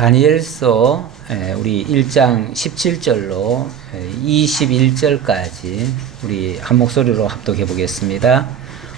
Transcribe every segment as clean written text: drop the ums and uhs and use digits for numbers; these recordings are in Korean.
다니엘서 우리 1장 17절로 21절까지 우리 한 목소리로 합독해 보겠습니다.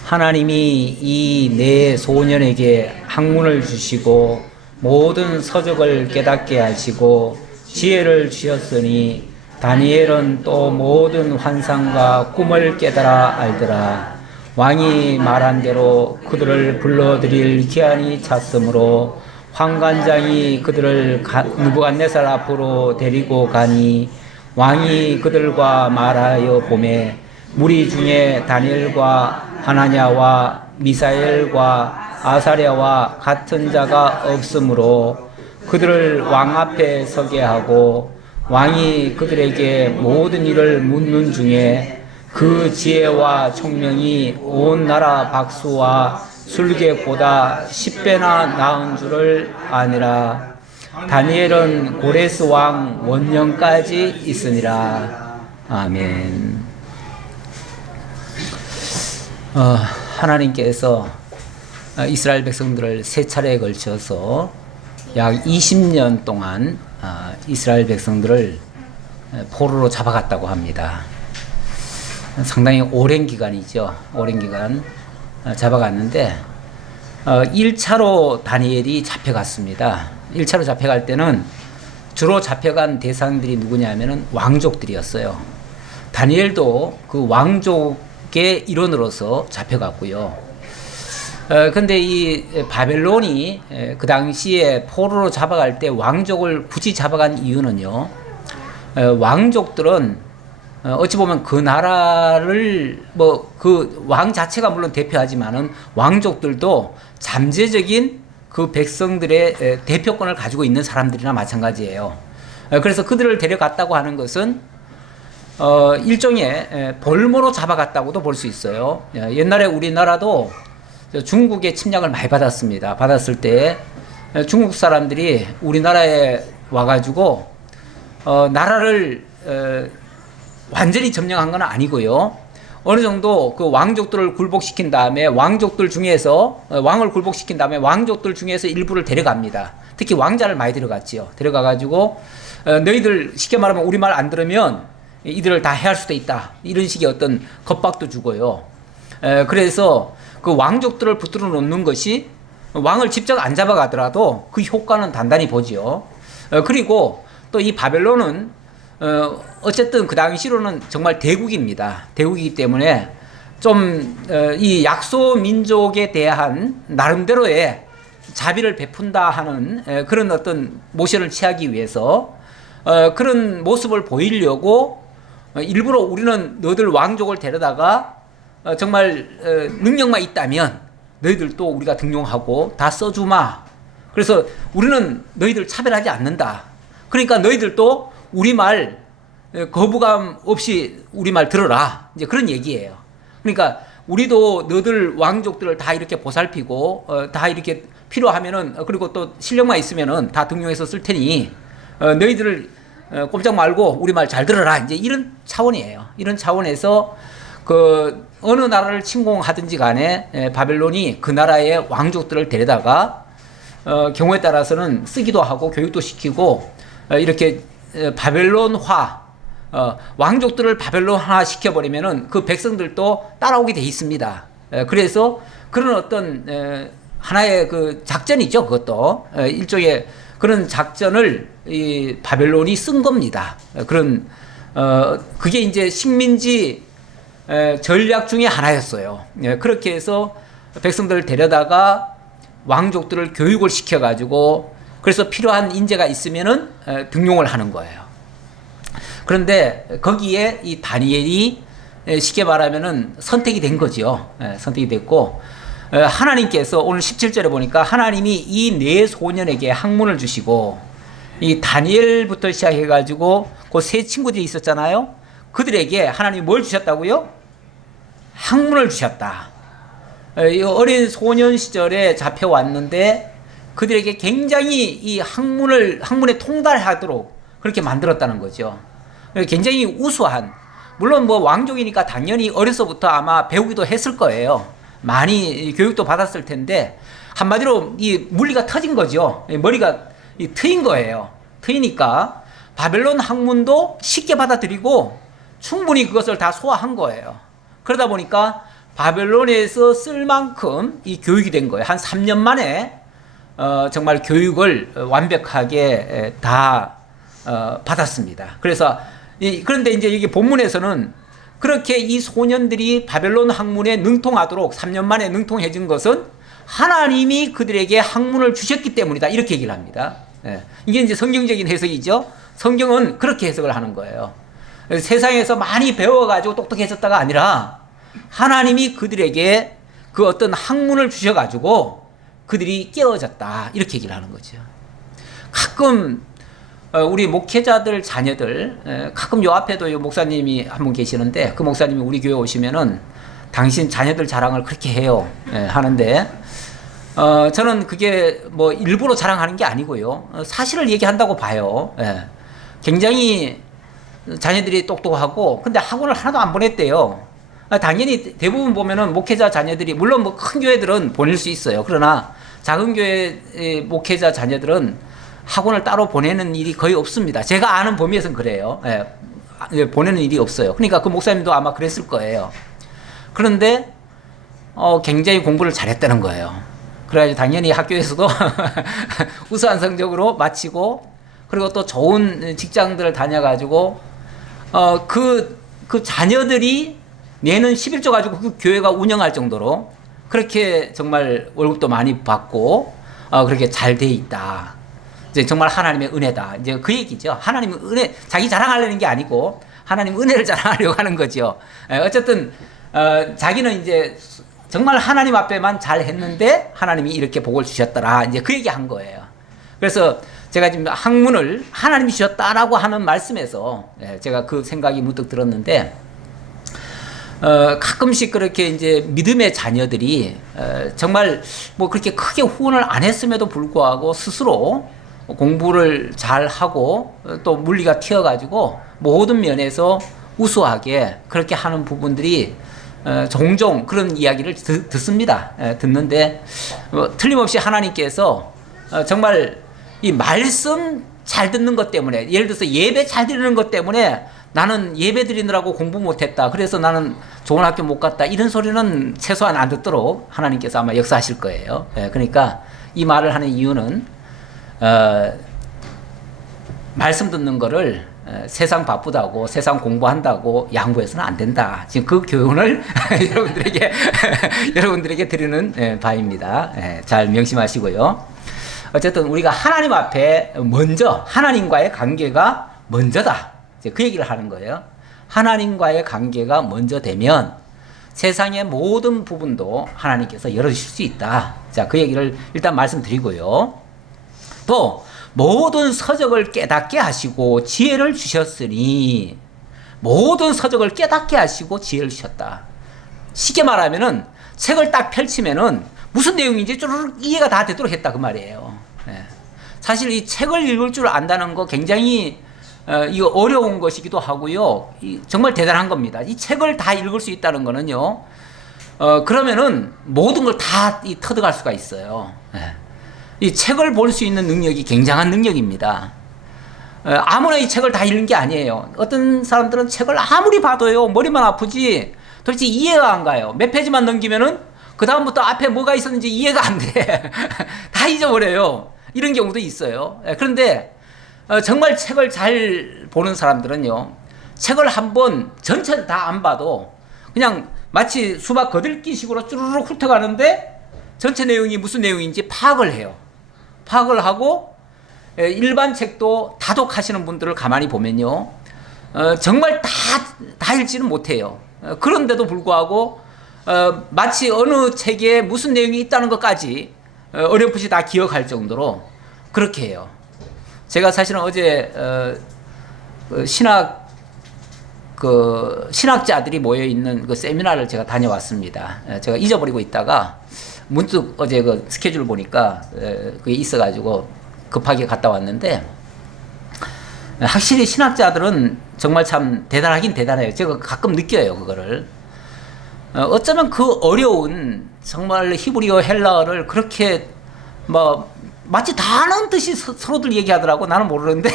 하나님이 이 네 소년에게 학문을 주시고 모든 서적을 깨닫게 하시고 지혜를 주셨으니 다니엘은 또 모든 환상과 꿈을 깨달아 알더라. 왕이 말한 대로 그들을 불러들일 기한이 찼으므로 환관장이 그들을 느부갓네살 앞으로 데리고 가니 왕이 그들과 말하여 보매 무리 중에 다니엘과 하나냐와 미사엘과 아사랴와 같은 자가 없으므로 그들을 왕 앞에 서게 하고 왕이 그들에게 모든 일을 묻는 중에 그 지혜와 총명이 온 나라 박수와 술객보다 10배나 나은 줄을 아니라. 다니엘은 고레스 왕 원년까지 있으니라. 아멘. 하나님께서 이스라엘 백성들을 세 차례에 걸쳐서 약 20년 동안 이스라엘 백성들을 포로로 잡아갔다고 합니다. 상당히 오랜 기간이죠. 오랜 기간 잡아갔는데 1차로 다니엘이 잡혀갔습니다. 1차로 잡혀갈 때는 주로 잡혀간 대상들이 누구냐면은 왕족들이었어요. 다니엘도 그 왕족의 일원으로서 잡혀갔고요. 근데 이 바벨론이 그 당시에 포로로 잡아갈 때 왕족을 굳이 잡아간 이유는요, 왕족들은 어찌 보면 그 나라를 그 왕 자체가 물론 대표하지만은 왕족들도 잠재적인 그 백성들의 대표권을 가지고 있는 사람들이나 마찬가지예요. 그래서 그들을 데려갔다고 하는 것은 일종의 볼모로 잡아갔다고도 볼 수 있어요. 옛날에 우리나라도 중국의 침략을 많이 받았습니다. 받았을 때 중국 사람들이 우리나라에 와가지고 나라를 완전히 점령한 건 아니고요. 어느 정도 그 왕족들을 굴복시킨 다음에 왕족들 중에서 왕을 굴복시킨 다음에 왕족들 중에서 일부를 데려갑니다. 특히 왕자를 많이 데려갔지요. 데려가가지고 너희들 쉽게 말하면 우리 말 안 들으면 이들을 다 해할 수도 있다. 이런 식의 어떤 겁박도 주고요. 그래서 그 왕족들을 붙들어 놓는 것이 왕을 직접 안 잡아가더라도 그 효과는 단단히 보지요. 그리고 또 이 바벨론은 어쨌든 그 당시로는 정말 대국입니다. 대국이기 때문에 좀 이 약소 민족에 대한 나름대로의 자비를 베푼다 하는 그런 어떤 모션을 취하기 위해서 그런 모습을 보이려고 일부러 우리는 너희들 왕족을 데려다가 정말 능력만 있다면 너희들도 우리가 등용하고 다 써주마. 그래서 우리는 너희들 차별하지 않는다. 그러니까 너희들도 우리 말 거부감 없이 우리 말 들어라. 이제 그런 얘기예요. 그러니까 우리도 너희들 왕족들을 다 이렇게 보살피고 다 이렇게 필요하면은 그리고 또 실력만 있으면은 다 등용해서 쓸 테니 너희들을 꼼짝 말고 우리 말 잘 들어라. 이제 이런 차원이에요. 이런 차원에서 그 어느 나라를 침공하든지 간에 바벨론이 그 나라의 왕족들을 데려다가 경우에 따라서는 쓰기도 하고 교육도 시키고 이렇게 바벨론화 왕족들을 바벨론화 시켜버리면은 그 백성들도 따라오게 돼 있습니다. 그래서 그런 어떤 하나의 그 작전이죠. 그것도 일종의 그런 작전을 이 바벨론이 쓴 겁니다. 그런 그게 이제 식민지 전략 중에 하나였어요. 그렇게 해서 백성들을 데려다가 왕족들을 교육을 시켜가지고 그래서 필요한 인재가 있으면은 등용을 하는 거예요. 그런데 거기에 이 다니엘이 쉽게 말하면은 선택이 된 거죠. 선택이 됐고 하나님께서 오늘 17절에 보니까 하나님이 이 네 소년에게 학문을 주시고 이 다니엘부터 시작해가지고 그 세 친구들이 있었잖아요. 그들에게 하나님이 뭘 주셨다고요? 학문을 주셨다. 이 어린 소년 시절에 잡혀왔는데 그들에게 굉장히 이 학문에 통달하도록 그렇게 만들었다는 거죠. 굉장히 우수한, 물론 뭐 왕족이니까 당연히 어려서부터 아마 배우기도 했을 거예요. 많이 교육도 받았을 텐데 한마디로 이 물리가 터진 거죠. 머리가 트인 거예요. 트이니까 바벨론 학문도 쉽게 받아들이고 충분히 그것을 다 소화한 거예요. 그러다 보니까 바벨론에서 쓸 만큼 이 교육이 된 거예요. 한 3년 만에 정말 교육을 완벽하게 다 받았습니다. 그래서 그런데 이제 여기 본문에서는 그렇게 이 소년들이 바벨론 학문에 능통하도록 3년 만에 능통해진 것은 하나님이 그들에게 학문을 주셨기 때문이다. 이렇게 얘기를 합니다. 이게 이제 성경적인 해석이죠. 성경은 그렇게 해석을 하는 거예요. 세상에서 많이 배워가지고 똑똑해졌다가 아니라 하나님이 그들에게 그 어떤 학문을 주셔가지고 그들이 깨어졌다. 이렇게 얘기를 하는 거죠. 가끔 우리 목회자들 자녀들 가끔 요 앞에도 요 목사님이 한 분 계시는데 그 목사님이 우리 교회 오시면은 당신 자녀들 자랑을 그렇게 해요. 하는데 저는 그게 뭐 일부러 자랑하는 게 아니고요. 사실을 얘기한다고 봐요. 굉장히 자녀들이 똑똑하고 근데 학원을 하나도 안 보냈대요. 당연히 대부분 보면은 목회자 자녀들이 물론 뭐 큰 교회들은 보낼 수 있어요. 그러나 작은 교회 목회자 자녀들은 학원을 따로 보내는 일이 거의 없습니다. 제가 아는 범위에서는 그래요. 보내는 일이 없어요. 그러니까 그 목사님도 아마 그랬을 거예요. 그런데 굉장히 공부를 잘했다는 거예요. 그래가지고 당연히 학교에서도 우수한 성적으로 마치고 그리고 또 좋은 직장들을 다녀가지고 그 자녀들이 내는 11조 가지고 그 교회가 운영할 정도로 그렇게 정말 월급도 많이 받고 그렇게 잘 돼 있다. 이제 정말 하나님의 은혜다. 이제 그 얘기죠. 하나님의 은혜, 자기 자랑하려는 게 아니고 하나님 은혜를 자랑하려고 하는 거죠. 어쨌든 자기는 이제 정말 하나님 앞에만 잘 했는데 하나님이 이렇게 복을 주셨더라. 이제 그 얘기 한 거예요. 그래서 제가 지금 학문을 하나님이 주셨다라고 하는 말씀에서 제가 그 생각이 문득 들었는데 가끔씩 그렇게 이제 믿음의 자녀들이 정말 뭐 그렇게 크게 후원을 안 했음에도 불구하고 스스로 공부를 잘 하고 또 물리가 튀어가지고 모든 면에서 우수하게 그렇게 하는 부분들이 종종 그런 이야기를 듣습니다. 듣는데 틀림없이 하나님께서 정말 이 말씀 잘 듣는 것 때문에 예를 들어서 예배 잘 드리는 것 때문에 나는 예배 드리느라고 공부 못했다. 그래서 나는 좋은 학교 못 갔다. 이런 소리는 최소한 안 듣도록 하나님께서 아마 역사하실 거예요. 그러니까 이 말을 하는 이유는 말씀 듣는 거를 세상 바쁘다고 세상 공부한다고 양보해서는 안 된다. 지금 그 교훈을 여러분들에게 드리는 바입니다. 잘 명심하시고요. 어쨌든 우리가 하나님 앞에 먼저 하나님과의 관계가 먼저다. 이제 그 얘기를 하는 거예요. 하나님과의 관계가 먼저 되면 세상의 모든 부분도 하나님께서 열어주실 수 있다. 자, 그 얘기를 일단 말씀드리고요. 또 모든 서적을 깨닫게 하시고 지혜를 주셨으니 모든 서적을 깨닫게 하시고 지혜를 주셨다. 쉽게 말하면은 책을 딱 펼치면은 무슨 내용인지 쭈르륵 이해가 다 되도록 했다 그 말이에요. 사실 이 책을 읽을 줄 안다는 거 굉장히 이거 어려운 것이기도 하고요. 정말 대단한 겁니다. 이 책을 다 읽을 수 있다는 거는요. 그러면은 모든 걸 다 터득할 수가 있어요. 이 책을 볼 수 있는 능력이 굉장한 능력입니다. 아무나 이 책을 다 읽는 게 아니에요. 어떤 사람들은 책을 아무리 봐도요 머리만 아프지 도대체 이해가 안 가요. 몇 페이지만 넘기면은 그 다음부터 앞에 뭐가 있었는지 이해가 안 돼. 다 잊어버려요. 이런 경우도 있어요. 그런데 정말 책을 잘 보는 사람들은요 책을 한번 전체 다 안 봐도 그냥 마치 수박 거들기식으로 쭈르륵 훑어가는데 전체 내용이 무슨 내용인지 파악을 해요. 파악을 하고 일반 책도 다독하시는 분들을 가만히 보면요 정말 다 읽지는 못해요. 그런데도 불구하고 마치 어느 책에 무슨 내용이 있다는 것까지 어렴풋이 다 기억할 정도로 그렇게 해요. 제가 사실은 어제 신학자들이 모여 있는 그 세미나를 제가 다녀왔습니다. 제가 잊어버리고 있다가 문득 어제 그 스케줄 보니까 그게 있어가지고 급하게 갔다 왔는데 확실히 신학자들은 정말 참 대단하긴 대단해요. 제가 가끔 느껴요 그거를. 어쩌면 그 어려운 정말 히브리어 헬라어를 그렇게 뭐 마치 다 아는 듯이 서로들 얘기하더라고. 나는 모르는데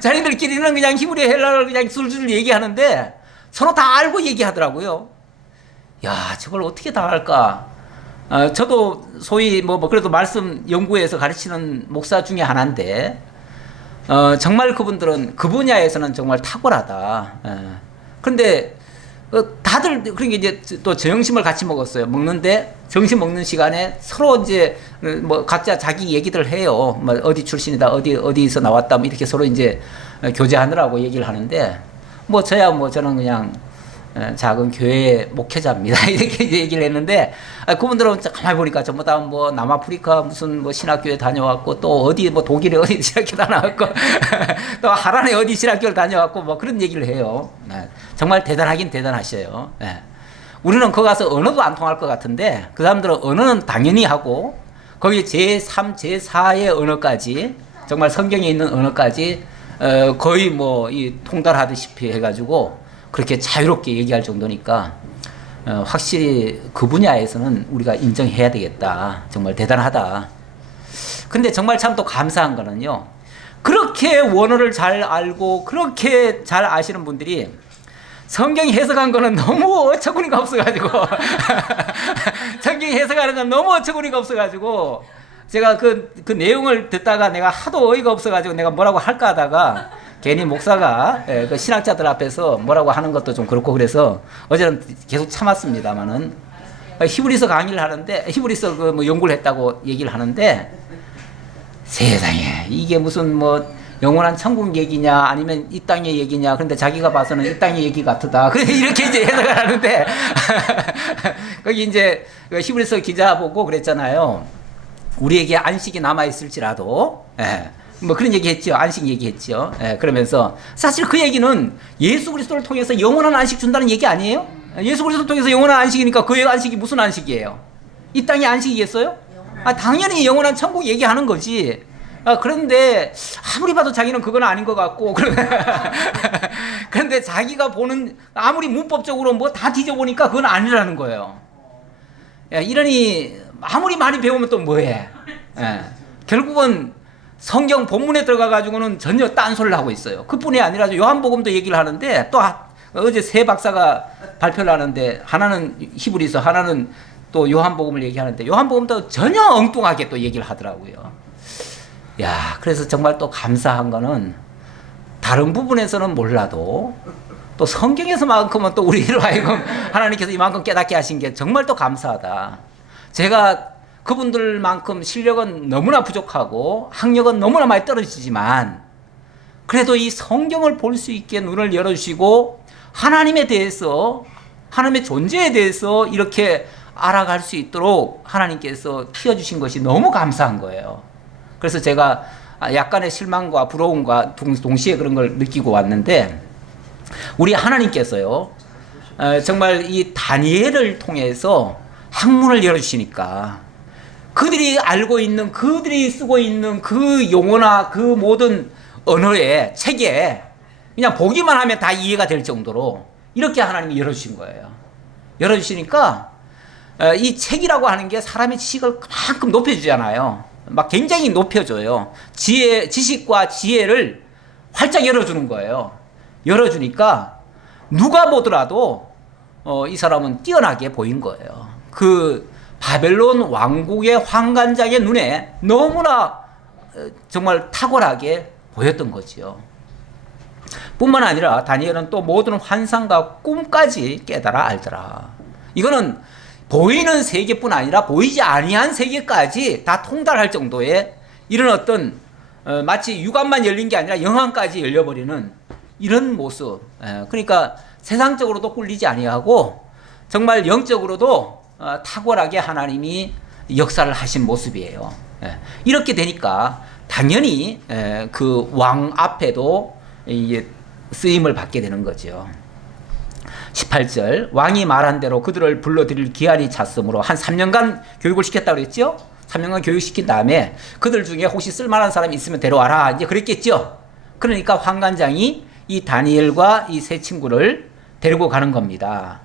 자기들끼리는 그냥 히브리 헬라어를 그냥 술술 얘기하는데 서로 다 알고 얘기하더라고요. 야, 저걸 어떻게 다 할까? 저도 소위 그래도 말씀 연구에서 가르치는 목사 중에 하나인데 정말 그분들은 그 분야에서는 정말 탁월하다. 그런데 다들 그러니까 이제 또 저녁심을 같이 먹었어요. 먹는데 점심 먹는 시간에 서로 이제 각자 자기 얘기들 해요. 어디 출신이다, 어디서 나왔다, 이렇게 서로 이제 교제하느라고 얘기를 하는데 저야 저는 그냥 작은 교회 목회자입니다. 이렇게 얘기를 했는데 그분들은 가만히 보니까 전부 다 남아프리카 무슨 신학교에 다녀왔고 또 어디 독일에 어디 신학교 다녀왔고 또 하란에 어디 신학교를 다녀왔고 그런 얘기를 해요. 정말 대단하긴 대단하셔요. 우리는 거기 가서 언어도 안 통할 것 같은데 그 사람들은 언어는 당연히 하고 거기 제3, 제4의 언어까지 정말 성경에 있는 언어까지 거의 이 통달하듯이 해가지고 그렇게 자유롭게 얘기할 정도니까 확실히 그 분야에서는 우리가 인정해야 되겠다. 정말 대단하다. 근데 정말 참 또 감사한 거는요. 그렇게 원어를 잘 알고 그렇게 잘 아시는 분들이 성경 해석한 거는 너무 어처구니가 없어가지고 성경 해석하는 건 너무 어처구니가 없어가지고 제가 그 내용을 듣다가 내가 하도 어이가 없어가지고 내가 뭐라고 할까 하다가 괜히 목사가 그 신학자들 앞에서 뭐라고 하는 것도 좀 그렇고 그래서 어제는 계속 참았습니다만은 히브리서 강의를 하는데 히브리서 연구를 했다고 얘기를 하는데 세상에 이게 무슨 영원한 천국 얘기냐 아니면 이 땅의 얘기냐 그런데 자기가 봐서는 이 땅의 얘기 같다. 그래 이렇게 이제 해석을 하는데 거기 이제 히브리서 기자 보고 그랬잖아요. 우리에게 안식이 남아 있을지라도. 그런 얘기 했죠. 안식 얘기 했죠. 그러면서 사실 그 얘기는 예수 그리스도를 통해서 영원한 안식 준다는 얘기 아니에요? 예수 그리스도를 통해서 영원한 안식이니까 그 안식이 무슨 안식이에요? 이 땅의 안식이겠어요? 당연히 영원한 천국 얘기하는 거지. 그런데 아무리 봐도 자기는 그건 아닌 것 같고 그런데 자기가 보는 아무리 문법적으로 다 뒤져보니까 그건 아니라는 거예요. 이러니 아무리 많이 배우면 또 뭐해? 결국은 성경 본문에 들어가 가지고는 전혀 딴소리를 하고 있어요. 그뿐이 아니라 요한복음도 얘기를 하는데 또 어제 세 박사가 발표를 하는데 하나는 히브리서 하나는 또 요한복음을 얘기하는데 요한복음도 전혀 엉뚱하게 또 얘기를 하더라고요. 야, 그래서 정말 또 감사한 거는 다른 부분에서는 몰라도 또 성경에서만큼은 또 우리로 하여금 하나님께서 이만큼 깨닫게 하신 게 정말 또 감사하다. 제가 그분들만큼 실력은 너무나 부족하고 학력은 너무나 많이 떨어지지만 그래도 이 성경을 볼 수 있게 눈을 열어주시고 하나님에 대해서 하나님의 존재에 대해서 이렇게 알아갈 수 있도록 하나님께서 키워주신 것이 너무 감사한 거예요. 그래서 제가 약간의 실망과 부러움과 동시에 그런 걸 느끼고 왔는데 우리 하나님께서요 정말 이 다니엘을 통해서 학문을 열어주시니까 그들이 알고 있는 그들이 쓰고 있는 그 용어나 그 모든 언어의 책에 그냥 보기만 하면 다 이해가 될 정도로 이렇게 하나님이 열어주신 거예요. 열어주시니까 이 책이라고 하는 게 사람의 지식을 그만큼 높여주잖아요. 굉장히 높여줘요. 지식과 지혜를 활짝 열어주는 거예요. 열어주니까 누가 보더라도 이 사람은 뛰어나게 보인 거예요. 그 바벨론 왕국의 황관장의 눈에 너무나 정말 탁월하게 보였던 거지요. 뿐만 아니라 다니엘은 또 모든 환상과 꿈까지 깨달아 알더라. 이거는 보이는 세계뿐 아니라 보이지 아니한 세계까지 다 통달할 정도의 이런 어떤 마치 육안만 열린 게 아니라 영안까지 열려버리는 이런 모습. 그러니까 세상적으로도 꿀리지 아니하고 정말 영적으로도 탁월하게 하나님이 역사를 하신 모습이에요. 이렇게 되니까 당연히 그 왕 앞에도 이게 쓰임을 받게 되는 거죠. 18절 왕이 말한 대로 그들을 불러들일 기한이 찼으므로 한 3년간 교육을 시켰다고 그랬죠. 3년간 교육시킨 다음에 그들 중에 혹시 쓸만한 사람이 있으면 데려와라 이제 그랬겠죠. 그러니까 황관장이 이 다니엘과 이 세 친구를 데리고 가는 겁니다.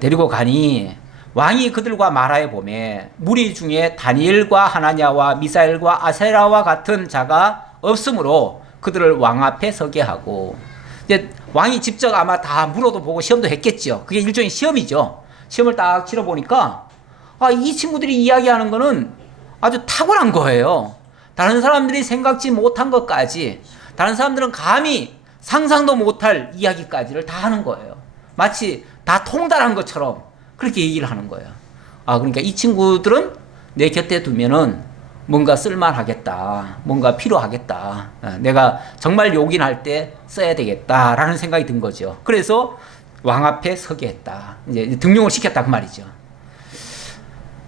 데리고 가니 왕이 그들과 말하여 보매 무리 중에 다니엘과 하나냐와 미사엘과 아세라와 같은 자가 없으므로 그들을 왕 앞에 서게 하고, 이제 왕이 직접 아마 다 물어도 보고 시험도 했겠죠. 그게 일종의 시험이죠. 시험을 딱 치러 보니까 이 친구들이 이야기하는 거는 아주 탁월한 거예요. 다른 사람들이 생각지 못한 것까지, 다른 사람들은 감히 상상도 못할 이야기까지를 다 하는 거예요. 마치 다 통달한 것처럼 그렇게 얘기를 하는 거예요. 그러니까 이 친구들은 내 곁에 두면은 뭔가 쓸만하겠다, 뭔가 필요하겠다, 내가 정말 요긴할 때 써야 되겠다라는 생각이 든 거죠. 그래서 왕 앞에 서게 했다. 이제 등용을 시켰다 그 말이죠.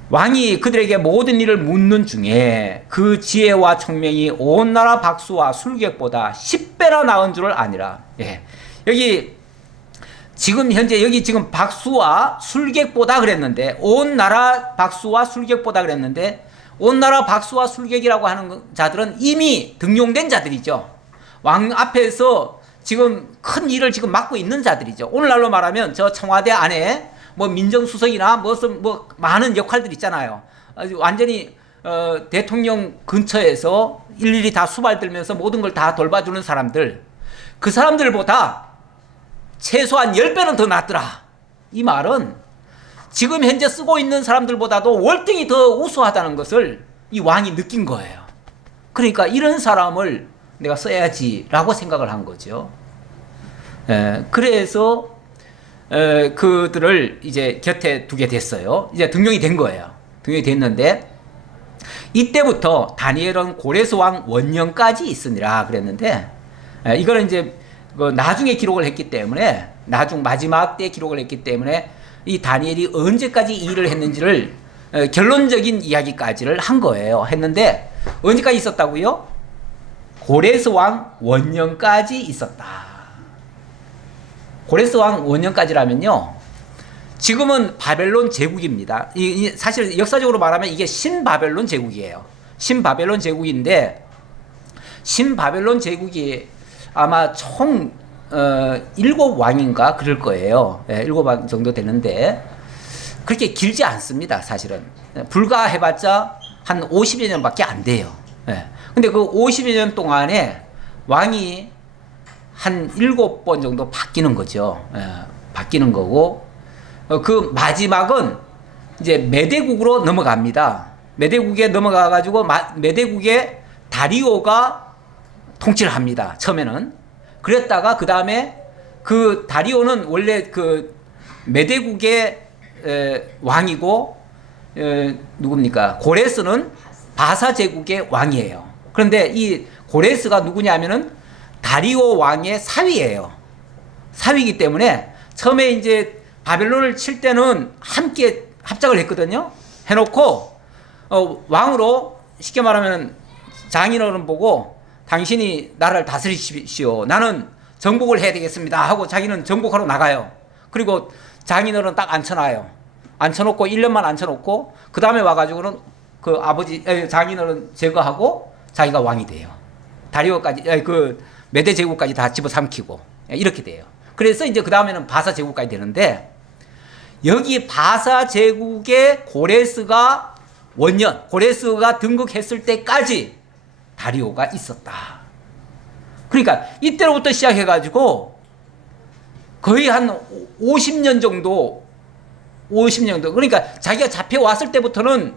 왕이 그들에게 모든 일을 묻는 중에 그 지혜와 총명이 온 나라 박수와 술객보다 10배나 나은 줄을 아니라. 여기 지금 현재 여기 지금 박수와 술객보다 그랬는데, 온 나라 박수와 술객보다 그랬는데, 온 나라 박수와 술객이라고 하는 자들은 이미 등용된 자들이죠. 왕 앞에서 지금 큰 일을 지금 맡고 있는 자들이죠. 오늘날로 말하면 저 청와대 안에 뭐 민정수석이나 무슨 뭐 많은 역할들 있잖아요. 완전히 대통령 근처에서 일일이 다 수발들면서 모든 걸 다 돌봐주는 사람들, 그 사람들보다 최소한 10배는 더 낫더라. 이 말은 지금 현재 쓰고 있는 사람들보다도 월등히 더 우수하다는 것을 이 왕이 느낀 거예요. 그러니까 이런 사람을 내가 써야지라고 생각을 한 거죠. 그래서 그들을 이제 곁에 두게 됐어요. 이제 등용이 된 거예요. 등용이 됐는데, 이때부터 다니엘은 고레스 왕 원년까지 있으니라 그랬는데, 이거는 이제 나중에 기록을 했기 때문에, 마지막 때 기록을 했기 때문에 이 다니엘이 언제까지 일을 했는지를 결론적인 이야기까지를 한 거예요. 했는데 언제까지 있었다고요? 고레스 왕 원년까지 있었다. 고레스 왕 원년까지라면요, 지금은 바벨론 제국입니다. 사실 역사적으로 말하면 이게 신바벨론 제국이에요. 신바벨론 제국인데, 신바벨론 제국이 아마 총 7왕인가 그럴 거예요. 7왕 정도 되는데 그렇게 길지 않습니다. 사실은 불과 해봤자 한 50여 년밖에 안 돼요. 근데 그 50여 년 동안에 왕이 한 7번 정도 바뀌는 거죠. 바뀌는 거고, 그 마지막은 이제 메대국으로 넘어갑니다. 메대국에 넘어가가지고 메대국의 다리오가 통치를 합니다. 처음에는. 그랬다가 그 다음에 그 다리오는 원래 그 메대국의 왕이고, 누굽니까? 고레스는 바사 제국의 왕이에요. 그런데 이 고레스가 누구냐면은 다리오 왕의 사위예요. 사위이기 때문에 처음에 이제 바벨론을 칠 때는 함께 합작을 했거든요. 해놓고 왕으로 쉽게 말하면 장인어른 보고 당신이 나라를 다스리십시오. 나는 정복을 해야 되겠습니다. 하고 자기는 정복하러 나가요. 그리고 장인어른 딱 앉혀놔요. 앉혀놓고 1년만 앉혀놓고 그 다음에 와가지고는 그 장인어른 제거하고 자기가 왕이 돼요. 다리오까지 그 메대 제국까지 다 집어삼키고 이렇게 돼요. 그래서 이제 그 다음에는 바사 제국까지 되는데, 여기 바사 제국의 고레스가 원년, 고레스가 등극했을 때까지 다리오가 있었다. 그러니까 이때로부터 시작해가지고 거의 한 50년 정도, 그러니까 자기가 잡혀왔을 때부터는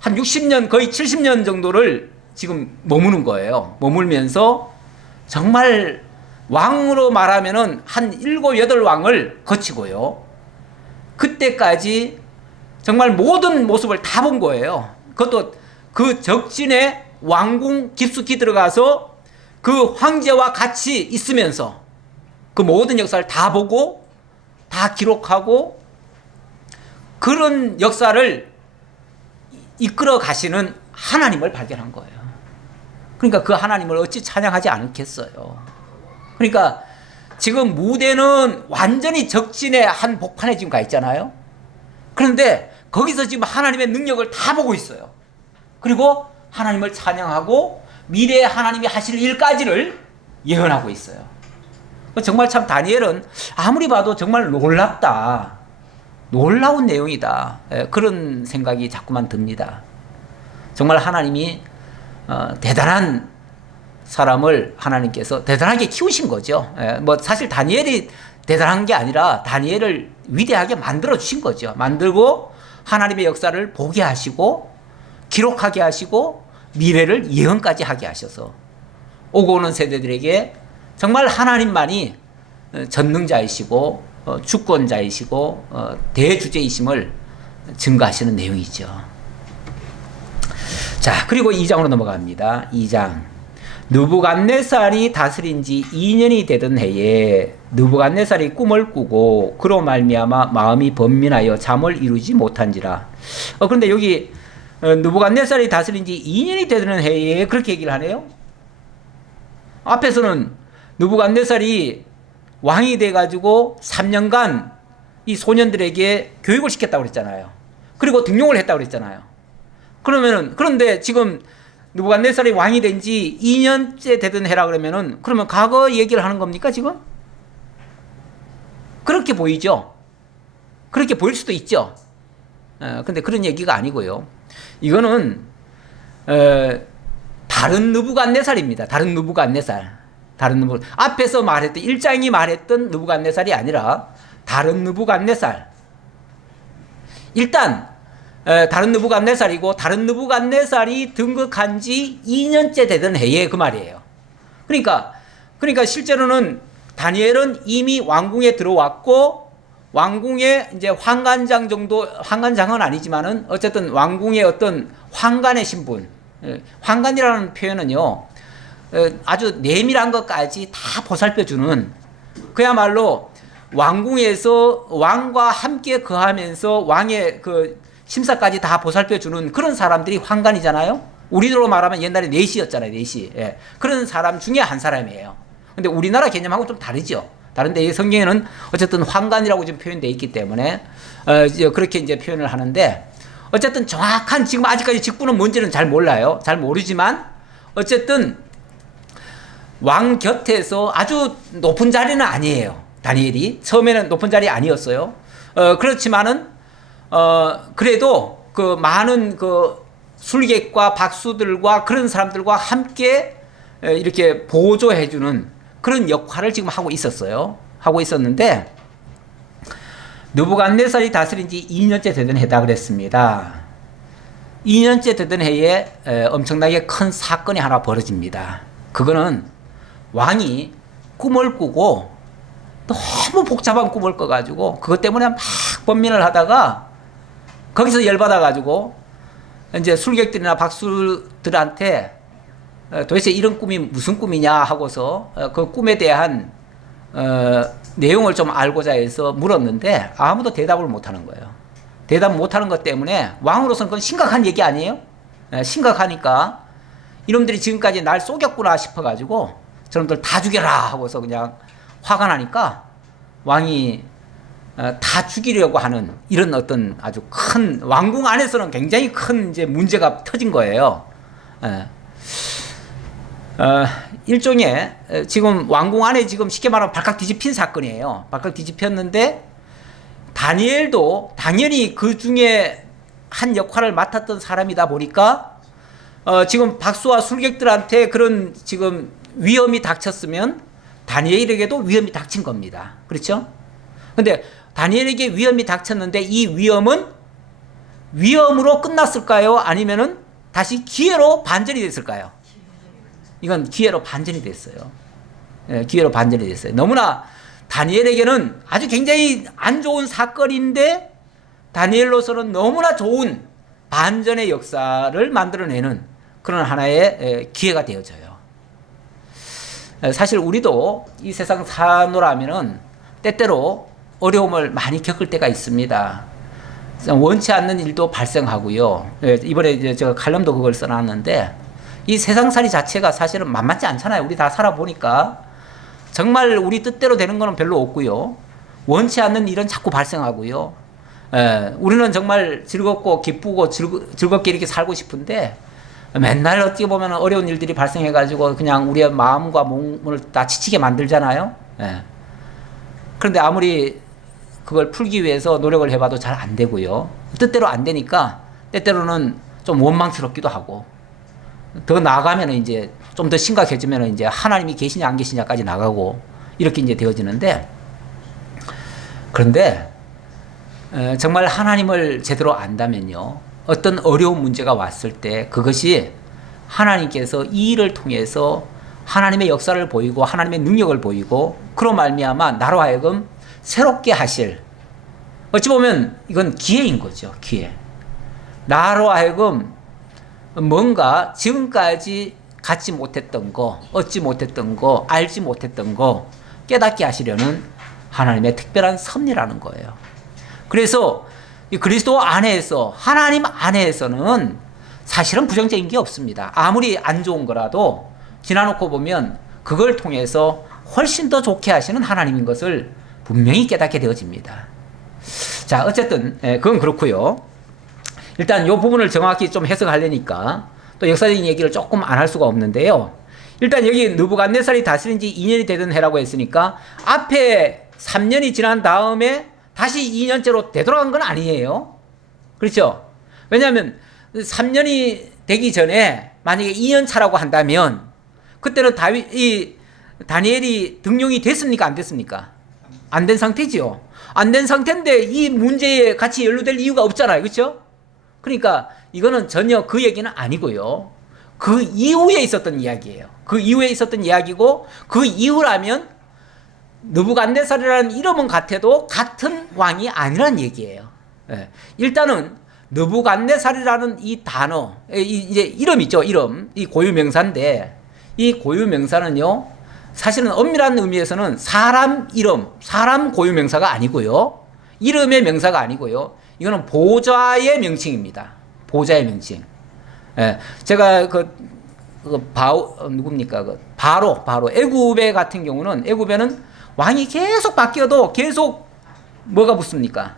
한 60년, 거의 70년 정도를 지금 머무는 거예요. 머물면서 정말 왕으로 말하면은 한 7, 8왕을 거치고요. 그때까지 정말 모든 모습을 다 본 거예요. 그것도 그 적진의 왕궁 깊숙이 들어가서 그 황제와 같이 있으면서 그 모든 역사를 다 보고 다 기록하고, 그런 역사를 이끌어 가시는 하나님을 발견한 거예요. 그러니까 그 하나님을 어찌 찬양하지 않겠어요. 그러니까 지금 무대는 완전히 적진의 한 복판에 지금 가 있잖아요. 그런데 거기서 지금 하나님의 능력을 다 보고 있어요. 그리고 하나님을 찬양하고 미래에 하나님이 하실 일까지를 예언하고 있어요. 정말 참 다니엘은 아무리 봐도 정말 놀랍다. 놀라운 내용이다. 그런 생각이 자꾸만 듭니다. 정말 하나님이 대단한 사람을 하나님께서 대단하게 키우신 거죠. 뭐 사실 다니엘이 대단한 게 아니라 다니엘을 위대하게 만들어 주신 거죠. 만들고 하나님의 역사를 보게 하시고 기록하게 하시고 미래를 예언까지 하게 하셔서 오고 오는 세대들에게 정말 하나님만이 전능자이시고 주권자이시고 대주제이심을 증거하시는 내용이죠. 자, 그리고 2장으로 넘어갑니다. 2장. 느부갓네살이 다스린 지 2년이 되던 해에 느부갓네살이 꿈을 꾸고 그로 말미암아 마음이 번민하여 잠을 이루지 못한지라. 그런데 여기 느부갓네살이 다스린 지 2년이 되던 해에 그렇게 얘기를 하네요. 앞에서는 느부갓네살이 왕이 돼가지고 3년간 이 소년들에게 교육을 시켰다고 그랬잖아요. 그리고 등용을 했다고 그랬잖아요. 그런데 지금 느부갓네살이 왕이 된 지 2년째 되던 해라 그러면 과거 얘기를 하는 겁니까, 지금? 그렇게 보이죠? 그렇게 보일 수도 있죠. 근데 그런 얘기가 아니고요. 이거는, 다른 느부갓네살입니다. 다른 느부갓네살. 앞에서 말했던, 1장이 말했던 느부갓네살이 아니라 다른 느부갓네살. 일단, 다른 느부갓네살이고 다른 느부갓네살이 등극한 지 2년째 되던 해에 그 말이에요. 그러니까 실제로는 다니엘은 이미 왕궁에 들어왔고 왕궁의 이제 황관장은 아니지만은 어쨌든 왕궁의 어떤 황관의 신분, 황관이라는 표현은요, 아주 내밀한 것까지 다 보살펴주는, 그야말로 왕궁에서 왕과 함께 거하면서 왕의 그 심사까지 다 보살펴주는 그런 사람들이 황관이잖아요. 우리로 말하면 옛날에 내시였잖아요. 내시. 예. 그런 사람 중에 한 사람이에요. 근데 우리나라 개념하고 좀 다르죠. 다른데 이 성경에는 어쨌든 황관이라고 지금 표현되어 있기 때문에 그렇게 이제 표현을 하는데, 어쨌든 정확한 지금 아직까지 직분은 뭔지는 잘 몰라요. 잘 모르지만 어쨌든 왕 곁에서 아주 높은 자리는 아니에요. 다니엘이 처음에는 높은 자리 아니었어요. 그렇지만은 그래도 그 많은 그 술객과 박수들과 그런 사람들과 함께 이렇게 보조해주는 그런 역할을 지금 하고 있었어요. 하고 있었는데, 느부갓네살이 다스린 지 2년째 되던 해다 그랬습니다. 2년째 되던 해에 엄청나게 큰 사건이 하나 벌어집니다. 그거는 왕이 꿈을 꾸고 너무 복잡한 꿈을 꿔가지고 그것 때문에 막 번민을 하다가 거기서 열받아가지고 이제 술객들이나 박수들한테 도대체 이런 꿈이 무슨 꿈이냐 하고서 그 꿈에 대한 내용을 좀 알고자 해서 물었는데 아무도 대답을 못하는 거예요. 대답 못하는 것 때문에 왕으로서는 그건 심각한 얘기 아니에요? 심각하니까 이놈들이 지금까지 날 속였구나 싶어가지고 저놈들 다 죽여라 하고서 그냥 화가 나니까 왕이 다 죽이려고 하는 이런 어떤 아주 큰, 왕궁 안에서는 굉장히 큰 이제 문제가 터진 거예요. 일종의 지금 왕궁 안에 지금 쉽게 말하면 발칵 뒤집힌 사건이에요. 발칵 뒤집혔는데 다니엘도 당연히 그 중에 한 역할을 맡았던 사람이다 보니까 지금 박수와 술객들한테 그런 지금 위험이 닥쳤으면 다니엘에게도 위험이 닥친 겁니다. 그렇죠? 근데 다니엘에게 위험이 닥쳤는데 이 위험은 위험으로 끝났을까요? 아니면은 다시 기회로 반전이 됐을까요? 이건 기회로 반전이 됐어요. 기회로 반전이 됐어요. 너무나 다니엘에게는 아주 굉장히 안 좋은 사건인데 다니엘로서는 너무나 좋은 반전의 역사를 만들어내는 그런 하나의 기회가 되어져요. 사실 우리도 이 세상 사노라면은 때때로 어려움을 많이 겪을 때가 있습니다. 원치 않는 일도 발생하고요. 이번에 이제 제가 칼럼도 그걸 써놨는데 이 세상살이 자체가 사실은 만만치 않잖아요. 우리 다 살아보니까 정말 우리 뜻대로 되는 거는 별로 없고요. 원치 않는 일은 자꾸 발생하고요. 우리는 정말 즐겁고 기쁘고 즐겁게 이렇게 살고 싶은데 맨날 어떻게 보면 어려운 일들이 발생해가지고 그냥 우리의 마음과 몸을 다 지치게 만들잖아요. 그런데 아무리 그걸 풀기 위해서 노력을 해봐도 잘 안 되고요. 뜻대로 안 되니까 때때로는 좀 원망스럽기도 하고, 더 나아가면 이제 좀 더 심각해지면 이제 하나님이 계시냐 안 계시냐까지 나가고 이렇게 이제 되어지는데, 그런데 정말 하나님을 제대로 안다면요, 어떤 어려운 문제가 왔을 때 그것이 하나님께서 이 일을 통해서 하나님의 역사를 보이고 하나님의 능력을 보이고, 그로 말미암아 나로 하여금 새롭게 하실, 어찌 보면 이건 기회인 거죠. 기회. 나로 하여금 뭔가 지금까지 갖지 못했던 거, 얻지 못했던 거, 알지 못했던 거 깨닫게 하시려는 하나님의 특별한 섭리라는 거예요. 그래서 이 그리스도 안에서, 하나님 안에서는 사실은 부정적인 게 없습니다. 아무리 안 좋은 거라도 지나놓고 보면 그걸 통해서 훨씬 더 좋게 하시는 하나님인 것을 분명히 깨닫게 되어집니다. 자, 어쨌든 그건 그렇고요. 일단 이 부분을 정확히 좀 해석하려니까 또 역사적인 얘기를 조금 안 할 수가 없는데요. 일단 여기 느부갓네살이 다스린 지 2년이 되던 해라고 했으니까 앞에 3년이 지난 다음에 다시 2년째로 되돌아간 건 아니에요. 그렇죠? 왜냐하면 3년이 되기 전에 만약에 2년 차라고 한다면 그때는 다니엘이 등용이 됐습니까? 안 됐습니까? 안 된 상태지요. 안 된 상태인데 이 문제에 같이 연루될 이유가 없잖아요. 그렇죠? 그러니까 이거는 전혀 그 얘기는 아니고요. 그 이후에 있었던 이야기예요. 그 이후에 있었던 이야기고, 그 이후라면 느부갓네살이라는 이름은 같아도 같은 왕이 아니란 얘기예요. 예. 일단은 느부갓네살이라는 이 단어, 이제 이름 있죠. 이름. 이 고유명사인데, 이 고유명사는요, 사실은 엄밀한 의미에서는 사람 이름, 사람 고유명사가 아니고요. 이름의 명사가 아니고요. 이거는 보좌의 명칭입니다. 보좌의 명칭. 예. 제가 누굽니까? 바로 애굽에 같은 경우는, 애굽에는 왕이 계속 바뀌어도 계속 뭐가 붙습니까?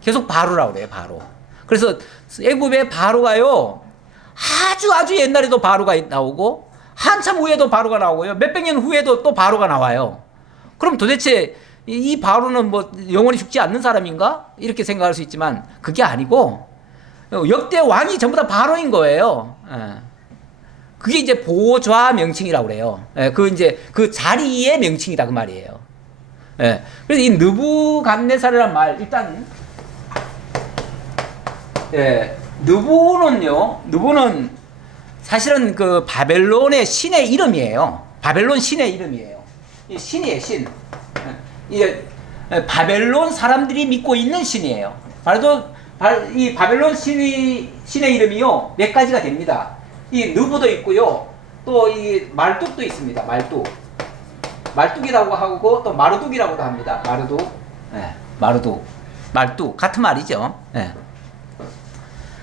계속 바로라고 그래요. 바로. 그래서 애굽의 바로가요, 아주 옛날에도 바로가 나오고 한참 후에도 바로가 나오고요, 몇백 년 후에도 또 바로가 나와요. 그럼 도대체 이 바로는 뭐 영원히 죽지 않는 사람인가? 이렇게 생각할 수 있지만 그게 아니고 역대 왕이 전부 다 바로인 거예요. 그게 이제 보좌 명칭이라고 그래요. 그 자리의 명칭이다 그 말이에요. 그래서 이 느부갓네살이란 말, 일단 느부는 사실은 그 바벨론의 신의 이름이에요. 바벨론 신의 이름이에요. 이 신이에요, 신. 이게 바벨론 사람들이 믿고 있는 신이에요. 이 바벨론 신의 이름이요, 몇 가지가 됩니다. 이 느부도 있고요, 또 이 말뚝도 있습니다. 말뚝이라고 하고 또 마르둑이라고도 합니다. 말뚝 같은 말이죠.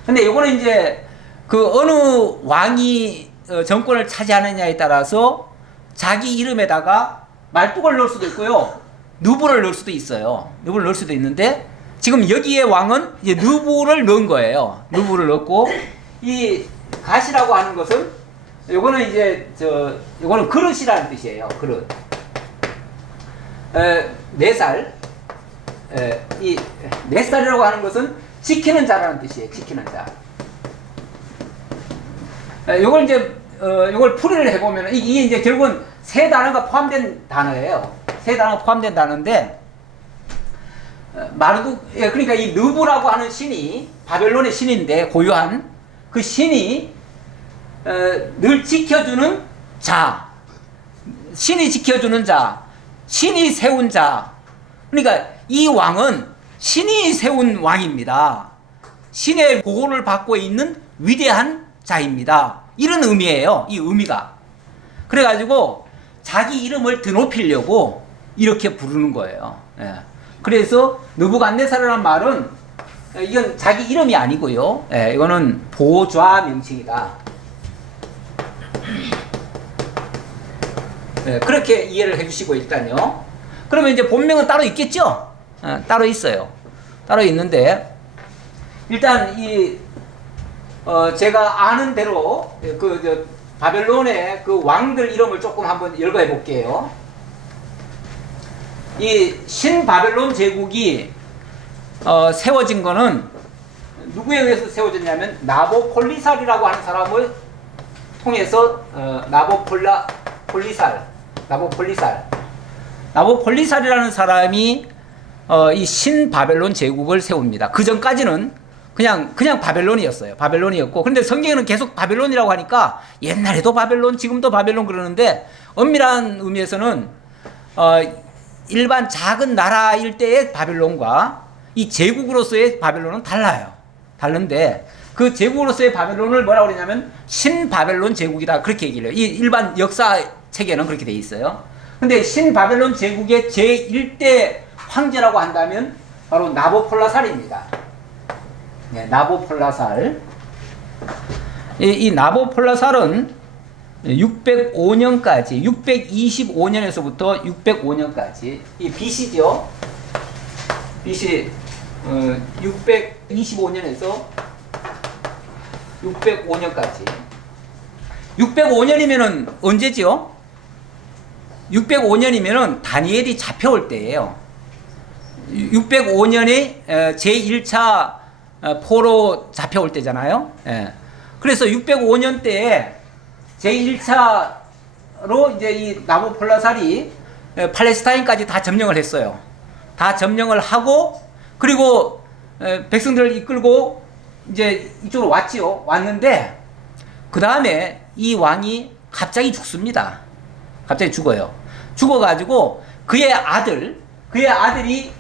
근데 요거는 이제 그 어느 왕이 정권을 차지하느냐에 따라서 자기 이름에다가 말뚝을 넣을 수도 있고요, 느부를 넣을 수도 있어요. 느부를 넣을 수도 있는데 지금 여기에 왕은 이제 느부를 넣은 거예요. 느부를 넣고, 이 갓이라고 하는 것은 요거는 이제 요거는 그릇이라는 뜻이에요. 그릇. 4살. 이 4살이라고 하는 것은 지키는 자라는 뜻이에요. 지키는 자. 요걸 이제 요걸 풀이를 해보면 이게 이제 결국은 세 단어가 포함된 단어예요. 세 단어가 포함된 단어인데, 마르둑, 그러니까 이 느부라고 하는 신이 바벨론의 신인데, 고유한 그 신이 늘 지켜주는 자, 신이 지켜주는 자, 신이 세운 자. 그러니까 이 왕은 신이 세운 왕입니다. 신의 보호를 받고 있는 위대한 자입니다. 이런 의미예요. 이 의미가. 그래가지고 자기 이름을 드높이려고 이렇게 부르는 거예요. 그래서 느부갓네살이라는 말은 이건 자기 이름이 아니고요, 이거는 보좌 명칭이다. 그렇게 이해를 해주시고, 일단요. 그러면 이제 본명은 따로 있겠죠? 따로 있어요. 따로 있는데, 일단 제가 아는 대로 바벨론의 그 왕들 이름을 조금 한번 열거해 볼게요. 이 신바벨론 제국이 세워진 거는 누구에 의해서 세워졌냐면 나보폴리살이라고 하는 사람을 통해서 나보폴리살이라는 사람이 이 신바벨론 제국을 세웁니다. 그 전까지는 그냥 바벨론이었어요. 바벨론이었고, 그런데 성경에는 계속 바벨론이라고 하니까 옛날에도 바벨론, 지금도 바벨론 그러는데 엄밀한 의미에서는 일반 작은 나라일 때의 바벨론과 이 제국으로서의 바벨론은 달라요. 다른데 그 제국으로서의 바벨론을 뭐라고 그러냐면 신바벨론 제국이다, 그렇게 얘기를 해요. 이 일반 역사 책에는 그렇게 돼 있어요. 근데 신바벨론 제국의 제1대 황제라고 한다면 바로 나보폴라살입니다. 네, 나보폴라살. 이 나보폴라살은 605년까지, 625년에서부터 605년까지, 이 BC죠. BC 625년에서 605년까지. 605년이면은 언제지요? 605년이면은 다니엘이 잡혀올 때예요. 605년에 제1차 포로 잡혀올 때잖아요. 예. 그래서 605년 때에 제1차로 이제 이 나보폴라살이 팔레스타인까지 다 점령을 했어요. 다 점령을 하고, 그리고 백성들을 이끌고 이제 이쪽으로 왔지요. 왔는데 그 다음에 이 왕이 갑자기 죽습니다. 갑자기 죽어요. 죽어가지고 그의 아들이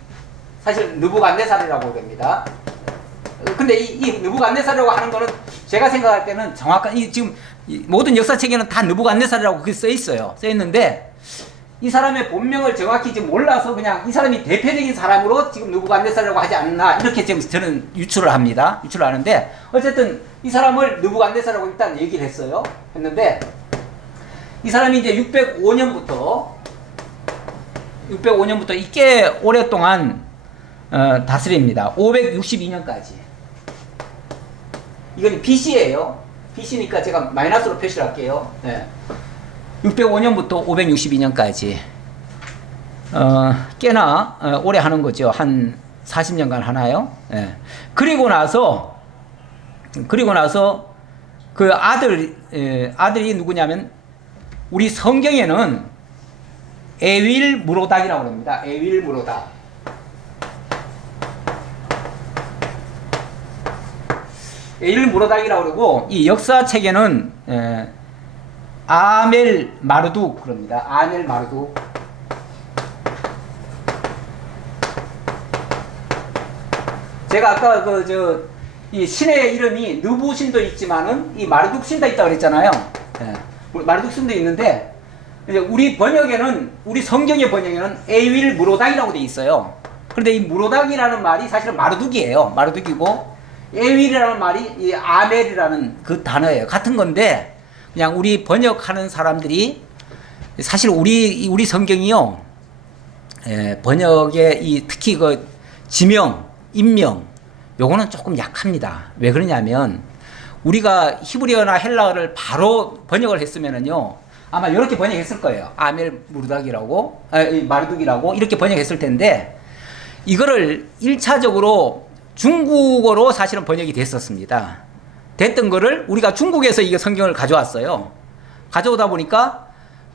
사실 느부갓네살이라고 합니다. 근데 이 느부갓네살이라고 하는 거는 제가 생각할 때는 정확한, 지금 모든 역사책에는 다 느부갓네살이라고 그게 써 있어요. 써 있는데 이 사람의 본명을 정확히 지금 몰라서 그냥 이 사람이 대표적인 사람으로 지금 느부갓네살이라고 하지 않나, 이렇게 지금 저는 유추를 합니다. 유추를 하는데 어쨌든 이 사람을 느부갓네살이라고 일단 얘기를 했는데 이 사람이 이제 605년부터 꽤 오랫동안 다스립니다. 562년까지. 이건 BC예요. BC니까 제가 마이너스로 표시를 할게요. 네. 605년부터 562년까지. 꽤나 오래 하는 거죠. 한 40년간 하나요? 네. 그리고 나서 그 아들이 누구냐면 우리 성경에는 에윌 무로닥이라고 합니다. 에윌 무로닥. 에윌 무로닥이라고 그러고, 이 역사책에는 아멜 마르둑 그럽니다. 아멜 마르둑. 제가 아까 이 신의 이름이 느부 신도 있지만은 이 마르둑 신도 있다고 그랬잖아요. 예. 마르둑 신도 있는데 이제 우리 성경의 번역에는 에윌 무로닥이라고 돼 있어요. 그런데 이 무로닥이라는 말이 사실은 마르둑이에요. 마르둑이고 에윌이라는 말이 이 아멜이라는 그 단어예요. 같은 건데 그냥 우리 번역하는 사람들이 사실 우리 성경이요, 번역에 특히 그 지명, 인명 요거는 조금 약합니다. 왜 그러냐면 우리가 히브리어나 헬라어를 바로 번역을 했으면은요 아마 이렇게 번역했을 거예요. 아멜 무르닥이라고, 마르둑이라고 이렇게 번역했을 텐데 이거를 1차적으로 중국어로 사실은 번역이 됐었습니다. 됐던 거를 우리가 중국에서 이게 성경을 가져왔어요. 가져오다 보니까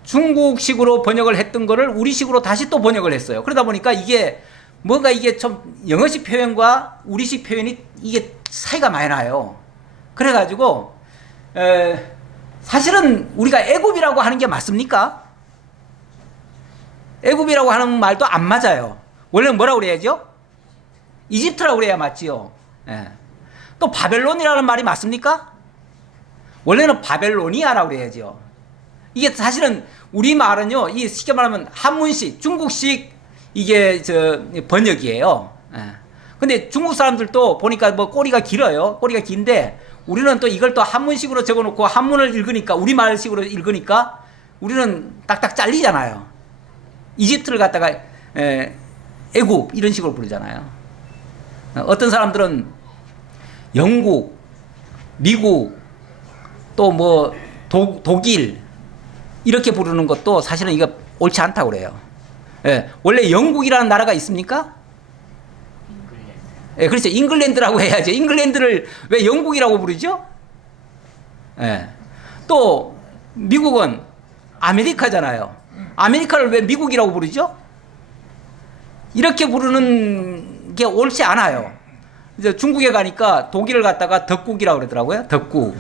중국식으로 번역을 했던 거를 우리식으로 다시 또 번역을 했어요. 그러다 보니까 이게 좀 영어식 표현과 우리식 표현이 이게 차이가 많이 나요. 그래가지고 사실은 우리가 애굽이라고 하는 게 맞습니까? 애굽이라고 하는 말도 안 맞아요. 원래는 뭐라고 그래야죠? 이집트라고 그래야 맞지요. 예. 또 바벨론이라는 말이 맞습니까? 원래는 바벨로니아라고 그래야죠. 이게 사실은 우리 말은요, 이 쉽게 말하면 한문식, 중국식 이게 번역이에요. 예. 근데 중국 사람들도 보니까 뭐 꼬리가 길어요. 꼬리가 긴데 우리는 또 이걸 또 한문식으로 적어놓고 한문을 읽으니까 우리말식으로 읽으니까 우리는 딱딱 잘리잖아요. 이집트를 갖다가 애굽 이런 식으로 부르잖아요. 어떤 사람들은 영국, 미국, 또 뭐 독일 이렇게 부르는 것도 사실은 이거 옳지 않다고 그래요. 예, 원래 영국이라는 나라가 있습니까? 예, 그렇죠. 잉글랜드라고 해야죠. 잉글랜드를 왜 영국이라고 부르죠? 예. 또 미국은 아메리카잖아요. 아메리카를 왜 미국이라고 부르죠? 이렇게 부르는 게 옳지 않아요. 이제 중국에 가니까 독일을 갔다가 덕국이라고 그러더라고요. 덕국.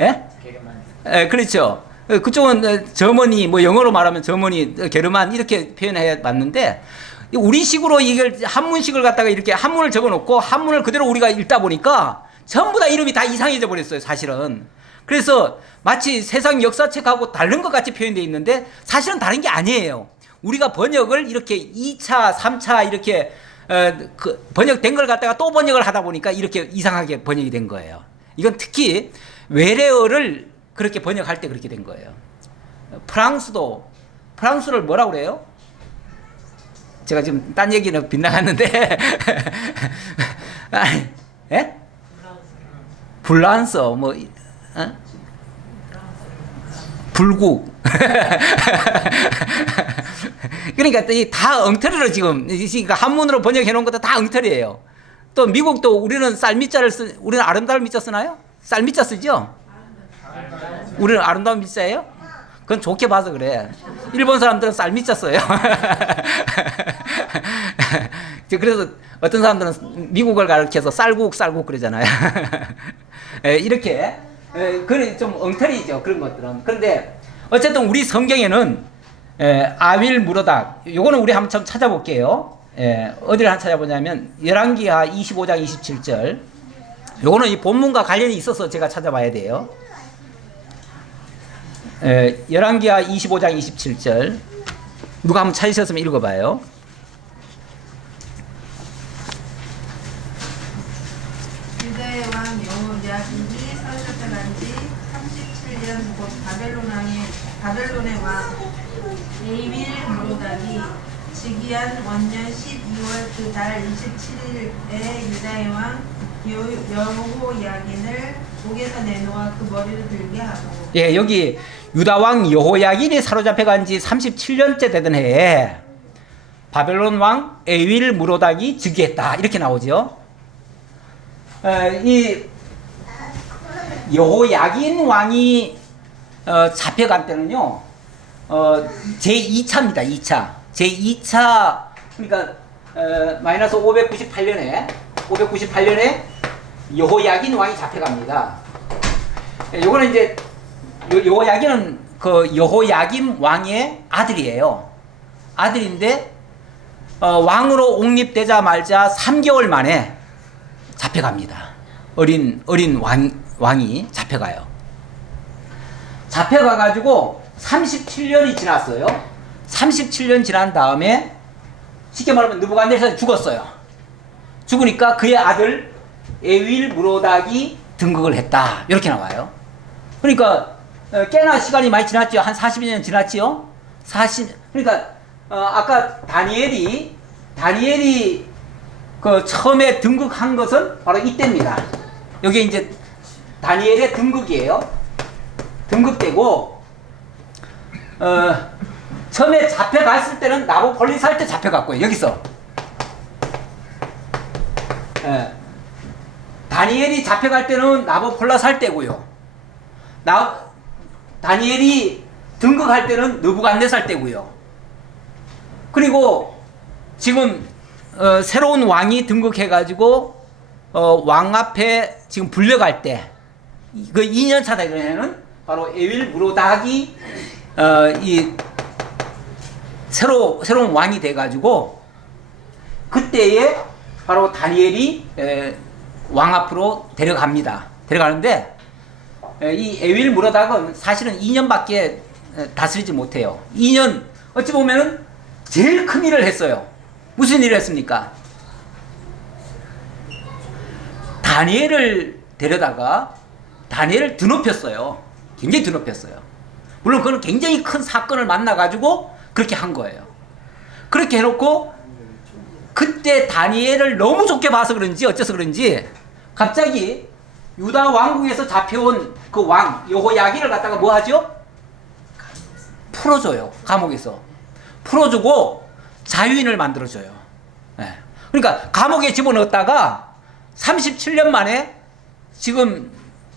예? 예, 그렇죠. 그쪽은 저머니, 뭐 영어로 말하면 저머니, 게르만 이렇게 표현해 봤는데 우리 식으로 이걸 한문식을 갖다가 이렇게 한문을 적어 놓고 한문을 그대로 우리가 읽다 보니까 전부 다 이름이 다 이상해져 버렸어요, 사실은. 그래서 마치 세상 역사책하고 다른 것 같이 표현되어 있는데 사실은 다른 게 아니에요. 우리가 번역을 이렇게 2차, 3차 이렇게 번역된 걸 갖다가 또 번역을 하다 보니까 이렇게 이상하게 번역이 된 거예요. 이건 특히 외래어를 그렇게 번역할 때 그렇게 된 거예요. 프랑스를 뭐라고 그래요? 제가 지금 딴 얘기는 빗나갔는데 예? 불란서 뭐 어? 불국 그러니까 다 엉터리로 지금 그러니까 한문으로 번역해 놓은 것도 다 엉터리예요. 또 미국도 우리는 우리는 아름다운 미자 쓰나요? 쌀미자 쓰죠? 우리는 아름다운 미자예요? 그건 좋게 봐서 그래. 일본 사람들은 쌀미자 써요. 그래서 어떤 사람들은 미국을 가르쳐서 쌀국 그러잖아요. 이렇게 그래 좀 엉터리죠, 그런 것들은. 그런데 어쨌든 우리 성경에는 아윌 무로닥 요거는 우리 한번 찾아볼게요. 어디를 한번 찾아보냐면 열왕기하 25장 27절. 요거는 이 본문과 관련이 있어서 제가 찾아봐야 돼요. 열왕기하 25장 27절. 누가 한번 찾으셨으면 읽어봐요. 유다의 왕 여호야김이 사로잡혀간 지 37년 곧 바벨론의 왕 에빌 무로닥이 즉위한 원년 12월 그 달 27일에 유다의 왕 여호야긴을 옥에서 내놓아 그 머리를 들게 하고. 예, 여기 유다 왕 여호야긴이 사로잡혀간 지 37년째 되던 해에 바벨론 왕 에윌 무로닥이 즉위했다, 이렇게 나오죠. 이 여호야긴 왕이 잡혀간 때는요, 제2차입니다. 2차. 제2차, 그러니까 마이너스 598년에 여호야긴 왕이 잡혀갑니다. 요거는 이제 여호야긴은 그 여호야김 왕의 아들이에요. 아들인데 왕으로 옹립되자마자 3개월 만에 잡혀갑니다. 어린 왕이 잡혀가요. 잡혀가가지고 37년이 지났어요. 37년 지난 다음에 쉽게 말하면 느부갓네살이 죽었어요. 죽으니까 그의 아들 에윌 무로닥이 등극을 했다, 이렇게 나와요. 그러니까 꽤나 시간이 많이 지났죠. 한 40년 지났지요. 그러니까 아까 다니엘이 그 처음에 등극한 것은 바로 이때입니다. 여기 이제 다니엘의 등극이에요. 등극되고 처음에 잡혀갔을 때는 나보폴리스 할 때 잡혀갔고요. 여기서 다니엘이 잡혀갈 때는 나보폴라스 할 때고요. 다니엘이 등극할 때는 느부갓네살 할 때고요. 그리고 지금 새로운 왕이 등극해가지고 왕 앞에 지금 불려갈 때 그 2년 차다 이거는 바로 에윌 무로닥이 이 새로운 왕이 돼가지고 그때에 바로 다니엘이 왕 앞으로 데려가는데 이 에윌 무로닥은 사실은 2년밖에 다스리지 못해요. 2년 어찌 보면은 제일 큰 일을 했어요. 무슨 일을 했습니까? 다니엘을 데려다가 다니엘을 드높였어요. 굉장히 드높였어요. 물론 그건 굉장히 큰 사건을 만나가지고 그렇게 한 거예요. 그렇게 해놓고 그때 다니엘을 너무 좋게 봐서 그런지 어째서 그런지 갑자기 유다 왕국에서 잡혀온 그 왕 여호야긴을 갖다가 뭐 하죠? 풀어줘요. 감옥에서. 풀어주고 자유인을 만들어줘요. 예. 그러니까 감옥에 집어넣었다가 37년 만에 지금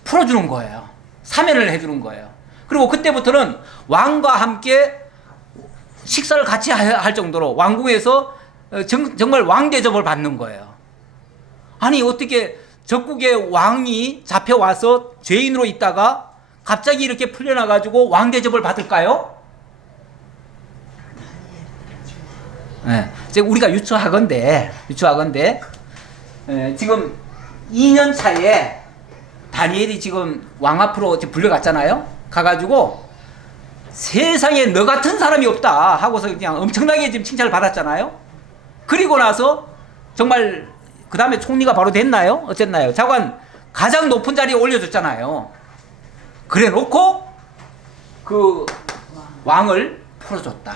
풀어주는 거예요. 사면을 해주는 거예요. 그리고 그때부터는 왕과 함께 식사를 같이 할 정도로 왕궁에서 정말 왕 대접을 받는 거예요. 아니 어떻게 적국의 왕이 잡혀와서 죄인으로 있다가 갑자기 이렇게 풀려나가지고 왕 대접을 받을까요? 네, 우리가 유추하건대 지금 2년 차에 다니엘이 지금 왕 앞으로 불려갔잖아요. 가가지고 세상에 너 같은 사람이 없다 하고서 그냥 엄청나게 지금 칭찬을 받았잖아요. 그리고 나서 정말 그 다음에 총리가 바로 됐나요? 어쨌나요? 자관 가장 높은 자리에 올려줬잖아요. 그래 놓고 그 왕을 풀어줬다.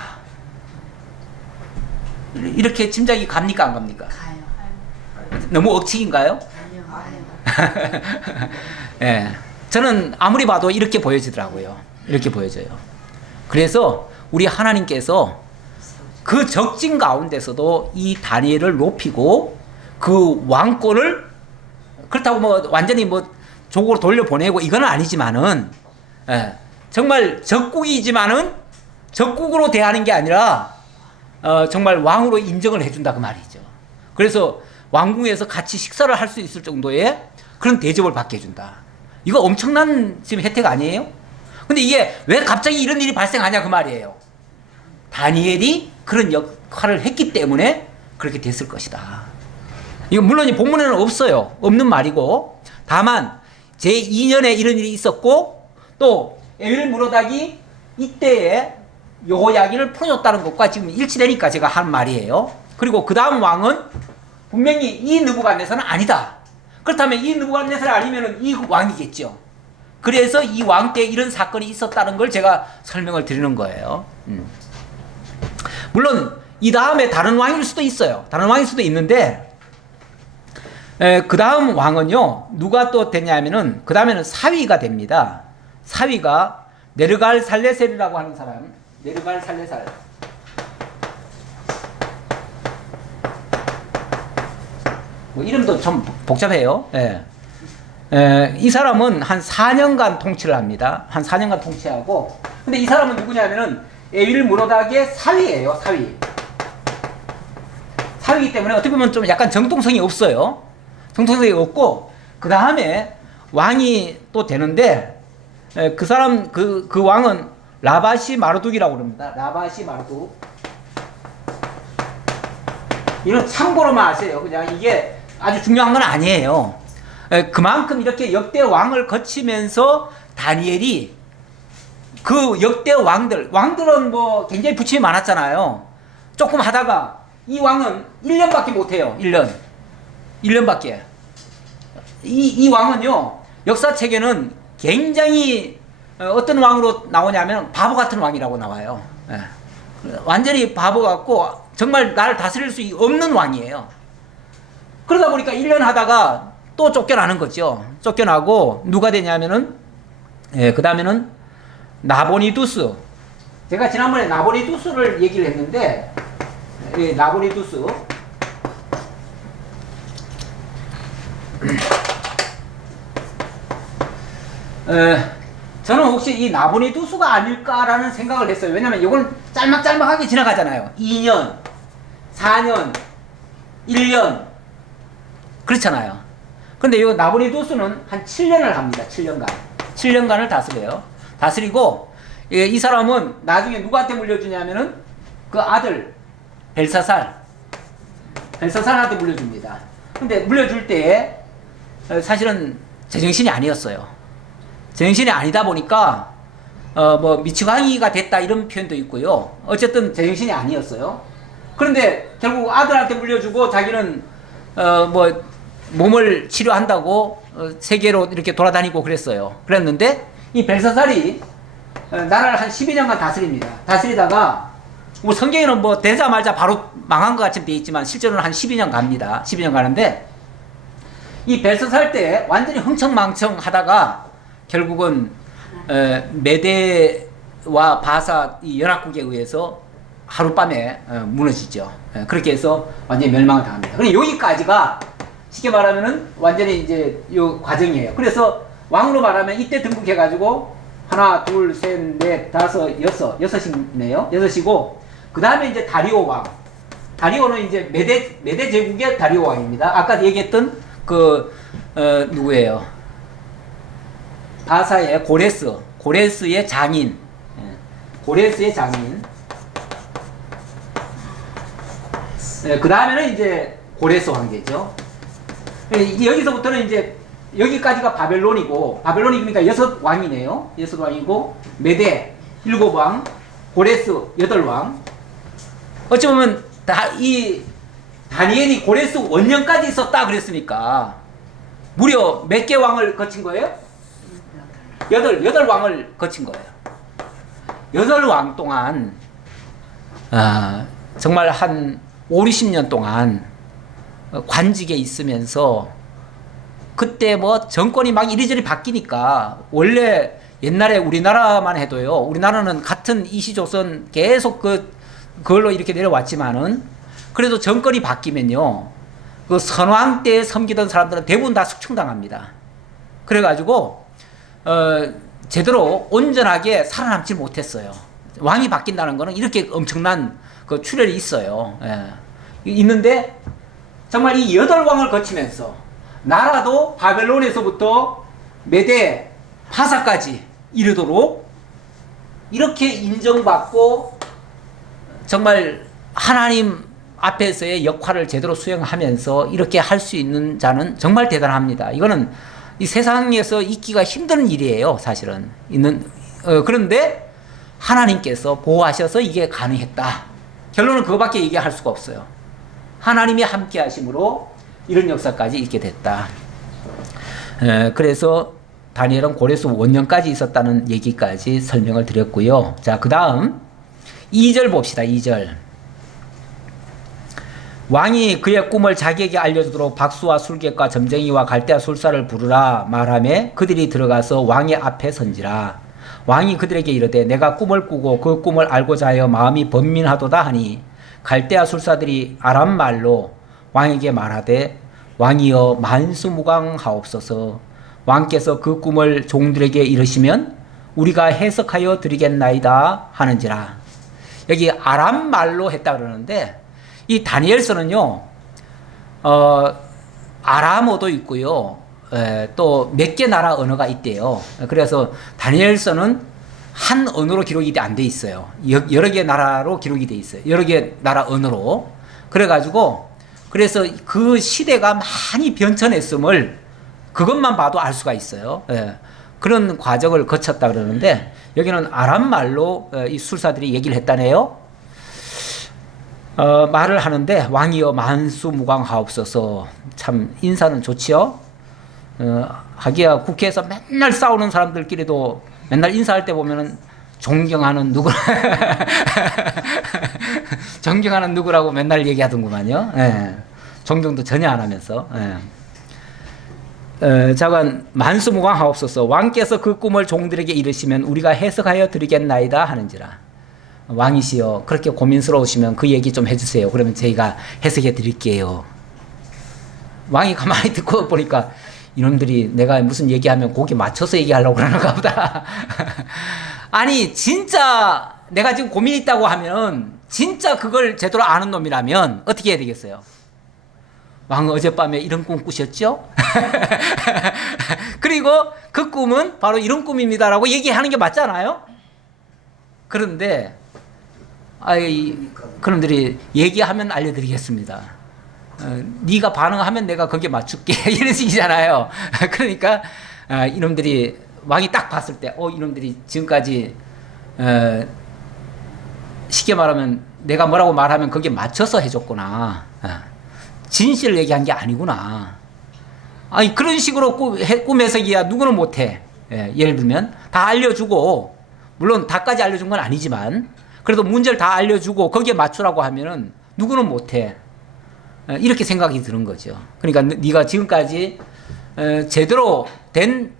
이렇게 짐작이 갑니까 안 갑니까? 가요. 너무 억측인가요? 아니요. 예, 저는 아무리 봐도 이렇게 보여지더라고요. 이렇게 보여져요. 그래서 우리 하나님께서 그 적진 가운데서도 이 다니엘을 높이고 그 왕권을 그렇다고 뭐 완전히 뭐 조국으로 돌려보내고 이건 아니지만은 예, 정말 적국이지만은 적국으로 대하는 게 아니라 정말 왕으로 인정을 해준다 그 말이죠. 그래서 왕궁에서 같이 식사를 할 수 있을 정도의 그런 대접을 받게 해준다. 이거 엄청난 지금 혜택 아니에요? 근데 이게 왜 갑자기 이런 일이 발생하냐 그 말이에요. 다니엘이 그런 역할을 했기 때문에 그렇게 됐을 것이다. 이거 물론 이 본문에는 없어요. 없는 말이고 다만 제2년에 이런 일이 있었고 또 에윌무로닥이 이때에 여호야긴을 풀어줬다는 것과 지금 일치되니까 제가 한 말이에요. 그리고 그 다음 왕은 분명히 이 느부갓네살은 아니다. 그렇다면 이 느부갓네살 아니면 이 왕이겠죠. 그래서 이 왕 때 이런 사건이 있었다는 걸 제가 설명을 드리는 거예요. 물론 이 다음에 다른 왕일 수도 있어요. 다른 왕일 수도 있는데 그 다음 왕은요 누가 또 됐냐면은 그 다음에는 사위가 됩니다. 사위가 네르갈 살레셀이라고 하는 사람. 네르갈 살레살. 뭐 이름도 좀 복잡해요. 예. 이 사람은 한 4년간 통치를 합니다. 한 4년간 통치하고 근데 이 사람은 누구냐면은 에윌무로닥의 사위예요. 사위이기 때문에 어떻게 보면 좀 약간 정통성이 없어요. 정통성이 없고 그 다음에 왕이 또 되는데 그 사람 그 왕은 라바시 마르둑이라고 그럽니다. 라바시 마르둑. 이건 참고로만 아세요. 그냥 이게 아주 중요한 건 아니에요. 그만큼 이렇게 역대 왕을 거치면서 다니엘이 그 역대 왕들은 뭐 굉장히 부침이 많았잖아요. 조금 하다가 이 왕은 1년밖에 못해요. 1년밖에. 이 왕은요 역사책에는 굉장히 어떤 왕으로 나오냐면 바보 같은 왕이라고 나와요. 완전히 바보 같고 정말 나를 다스릴 수 없는 왕이에요. 그러다 보니까 1년 하다가 또 쫓겨나는 거죠. 쫓겨나고 누가 되냐면은 그 다음에는 나보니두스. 제가 지난번에 나보니두스를 얘기를 했는데 나보니두스 저는 혹시 이 나보니두스가 아닐까라는 생각을 했어요. 왜냐면 이건 짤막짤막하게 지나가잖아요. 2년, 4년, 1년 그렇잖아요. 근데 이 나보니두스는 한 7년을 합니다. 7년간을 다스려요. 다스리고 이 사람은 나중에 누구한테 물려주냐면은 그 아들 벨사살한테 물려줍니다. 근데 물려줄 때 사실은 제정신이 아니었어요. 제정신이 아니다 보니까 뭐 미치광이가 됐다 이런 표현도 있고요. 어쨌든 제정신이 아니었어요. 그런데 결국 아들한테 물려주고 자기는 뭐 몸을 치료한다고 세계로 이렇게 돌아다니고 그랬는데 이 벨사살이 나라를 한 12년간 다스립니다. 다스리다가 뭐 성경에는 뭐 되자마자 바로 망한 것 같이 돼 있지만 실제로는 한 12년 갑니다. 12년 가는데 이 벨사살 때 완전히 흥청망청 하다가 결국은 메데와 바사 이 연합국에 의해서 하룻밤에 무너지죠. 그렇게 해서 완전히 멸망을 당합니다. 그럼 여기까지가 쉽게 말하면은 완전히 이제 요 과정이에요. 그래서 왕으로 말하면 이때 등극해가지고 하나, 둘, 셋, 넷, 다섯, 여섯이네요. 여섯이고 그 다음에 이제 다리오 왕. 다리오는 이제 메대 제국의 다리오 왕입니다. 아까 얘기했던 누구예요? 바사의 고레스의 장인. 고레스의 장인. 그 다음에는 이제 고레스 황제죠. 여기서부터는 이제 여기까지가 바벨론이고, 바벨론이 그러니까 6왕이네요. 6왕이고, 메대 7왕, 고레스 8왕. 어찌 보면 이 다니엘이 고레스 원년까지 있었다 그랬으니까 무려 몇 개 왕을 거친 거예요? 8왕을 거친 거예요. 8왕 동안 정말 한 5, 60년 동안 관직에 있으면서 그때 뭐 정권이 막 이리저리 바뀌니까 원래 옛날에 우리나라만 해도요. 우리나라는 같은 이시조선 계속 그걸로 이렇게 내려왔지만은 그래도 정권이 바뀌면요. 그 선왕 때 섬기던 사람들은 대부분 다 숙청당합니다. 그래가지고 제대로 온전하게 살아남지 못했어요. 왕이 바뀐다는 거는 이렇게 엄청난 그 출혈이 있어요. 있는데 정말 이 8왕을 거치면서 나라도 바벨론에서부터 메대 파사까지 이르도록 이렇게 인정받고 정말 하나님 앞에서의 역할을 제대로 수행하면서 이렇게 할 수 있는 자는 정말 대단합니다. 이거는 이 세상에서 있기가 힘든 일이에요, 사실은. 그런데 하나님께서 보호하셔서 이게 가능했다. 결론은 그거밖에 얘기할 수가 없어요. 하나님이 함께 하심으로 이런 역사까지 있게 됐다. 그래서 다니엘은 고레스 원년까지 있었다는 얘기까지 설명을 드렸고요. 자, 그 다음 2절 봅시다. 2절. 왕이 그의 꿈을 자기에게 알려주도록 박수와 술객과 점쟁이와 갈대아 술사를 부르라 말하며 그들이 들어가서 왕의 앞에 선지라. 왕이 그들에게 이르되 내가 꿈을 꾸고 그 꿈을 알고자 하여 마음이 번민하도다 하니 갈대아 술사들이 아람 말로 왕에게 말하되 왕이여 만수무강하옵소서. 왕께서 그 꿈을 종들에게 이르시면 우리가 해석하여 드리겠나이다 하는지라. 여기 아람 말로 했다 그러는데 이 다니엘서는요, 아람어도 있고요, 또 몇 개 나라 언어가 있대요. 그래서 다니엘서는 한 언어로 기록이 안 돼 있어요. 여러 개 나라로 기록이 돼 있어요. 여러 개 나라 언어로. 그래가지고, 그래서 그 시대가 많이 변천했음을 그것만 봐도 알 수가 있어요. 그런 과정을 거쳤다 그러는데, 여기는 아람 말로 이 술사들이 얘기를 했다네요. 말을 하는데 왕이여 만수무강하옵소서. 참 인사는 좋지요. 하기야 국회에서 맨날 싸우는 사람들끼리도 맨날 인사할 때 보면은 존경하는 누구 존경하는 누구라고 맨날 얘기하던구만요. 존경도 전혀 안 하면서. 자관 만수무강하옵소서. 왕께서 그 꿈을 종들에게 이르시면 우리가 해석하여 드리겠나이다 하는지라. 왕이시여 그렇게 고민스러우시면 그 얘기 좀 해주세요. 그러면 저희가 해석해 드릴게요. 왕이 가만히 듣고 보니까 이놈들이 내가 무슨 얘기하면 거기 맞춰서 얘기하려고 그러는가 보다. 아니 진짜 내가 지금 고민 있다고 하면 진짜 그걸 제대로 아는 놈이라면 어떻게 해야 되겠어요? 왕은 어젯밤에 이런 꿈 꾸셨죠? 그리고 그 꿈은 바로 이런 꿈입니다라고 얘기하는 게 맞잖아요? 그런데 그놈들이 얘기하면 알려드리겠습니다. 네가 반응하면 내가 거기에 맞출게 이런 식이잖아요. 그러니까 이놈들이 왕이 딱 봤을 때 이놈들이 지금까지 쉽게 말하면 내가 뭐라고 말하면 거기에 맞춰서 해줬구나. 진실을 얘기한 게 아니구나. 아니 그런 식으로 꿈 해석이야 누구는 못해. 예를 들면 다 알려주고 물론 다까지 알려준 건 아니지만 그래도 문제를 다 알려주고 거기에 맞추라고 하면은 누구는 못해. 이렇게 생각이 드는 거죠. 그러니까 네가 지금까지 제대로 된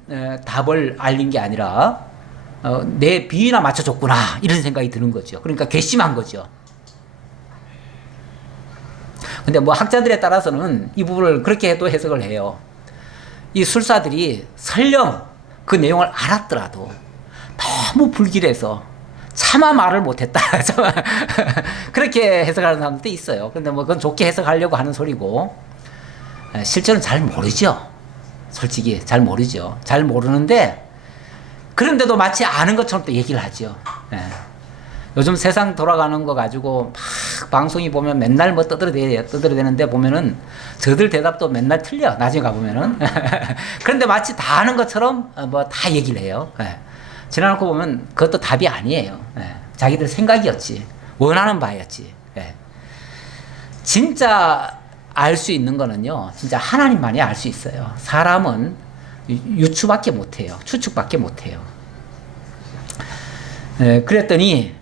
답을 알린 게 아니라 내 비위나 맞춰줬구나 이런 생각이 드는 거죠. 그러니까 괘씸한 거죠. 근데 뭐 학자들에 따라서는 이 부분을 그렇게 또 해석을 해요. 이 술사들이 설령 그 내용을 알았더라도 너무 불길해서 차마 말을 못했다. 그렇게 해석하는 사람들도 있어요. 근데 뭐 그건 좋게 해석하려고 하는 소리고, 실제로는 잘 모르죠. 솔직히 잘 모르죠. 잘 모르는데, 그런데도 마치 아는 것처럼 또 얘기를 하죠. 예. 요즘 세상 돌아가는 거 가지고 막 방송이 보면 맨날 뭐 떠들어대는데 보면은 저들 대답도 맨날 틀려. 나중에 가보면은. 그런데 마치 다 아는 것처럼 뭐 다 얘기를 해요. 예. 지나놓고 보면 그것도 답이 아니에요. 예. 자기들 생각이었지. 원하는 바였지. 예. 진짜 알 수 있는 거는요. 진짜 하나님만이 알 수 있어요. 사람은 유추밖에 못해요. 추측밖에 못해요. 예. 그랬더니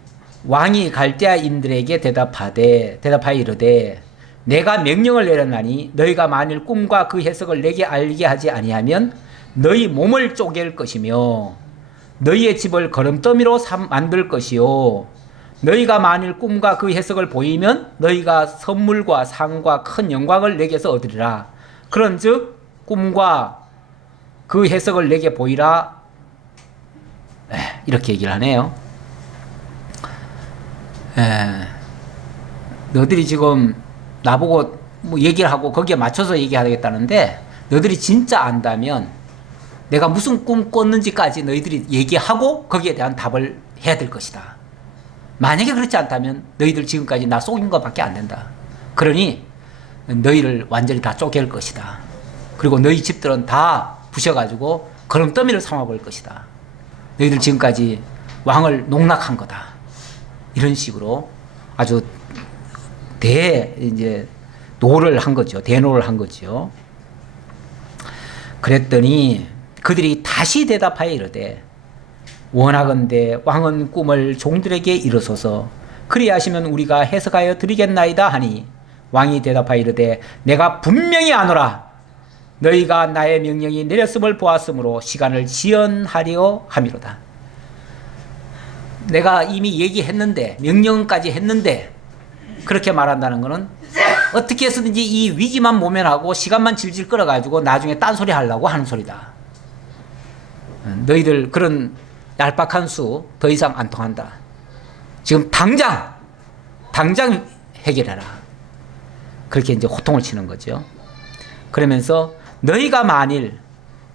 왕이 갈대아인들에게 대답하여 이르되 내가 명령을 내렸나니 너희가 만일 꿈과 그 해석을 내게 알게 하지 아니하면 너희 몸을 쪼갤 것이며 너희의 집을 거름더미로 만들 것이요 너희가 만일 꿈과 그 해석을 보이면 너희가 선물과 상과 큰 영광을 내게서 얻으리라. 그런즉 꿈과 그 해석을 내게 보이라. 이렇게 얘기를 하네요. 너희들이 지금 나보고 뭐 얘기를 하고 거기에 맞춰서 얘기하겠다는데 너희들이 진짜 안다면 내가 무슨 꿈 꿨는지까지 너희들이 얘기하고 거기에 대한 답을 해야 될 것이다. 만약에 그렇지 않다면 너희들 지금까지 나 속인 것밖에 안 된다. 그러니 너희를 완전히 다 쪼갤 것이다. 그리고 너희 집들은 다 부셔가지고 거름더미를 삼아볼 것이다. 너희들 지금까지 왕을 농락한 거다. 이런 식으로 아주 노를 한 거죠. 대노를 한 거죠. 그랬더니 그들이 다시 대답하여 이르되 원하건대 왕은 꿈을 종들에게 이르소서 그리하시면 우리가 해석하여 드리겠나이다 하니 왕이 대답하여 이르되 내가 분명히 아노라. 너희가 나의 명령이 내렸음을 보았으므로 시간을 지연하려 함이로다. 내가 이미 얘기했는데 명령까지 했는데 그렇게 말한다는 것은 어떻게 해서든지 이 위기만 모면하고 시간만 질질 끌어가지고 나중에 딴소리 하려고 하는 소리다. 너희들 그런 얄팍한 수 더 이상 안 통한다. 지금 당장 해결해라. 그렇게 이제 호통을 치는 거죠. 그러면서 너희가 만일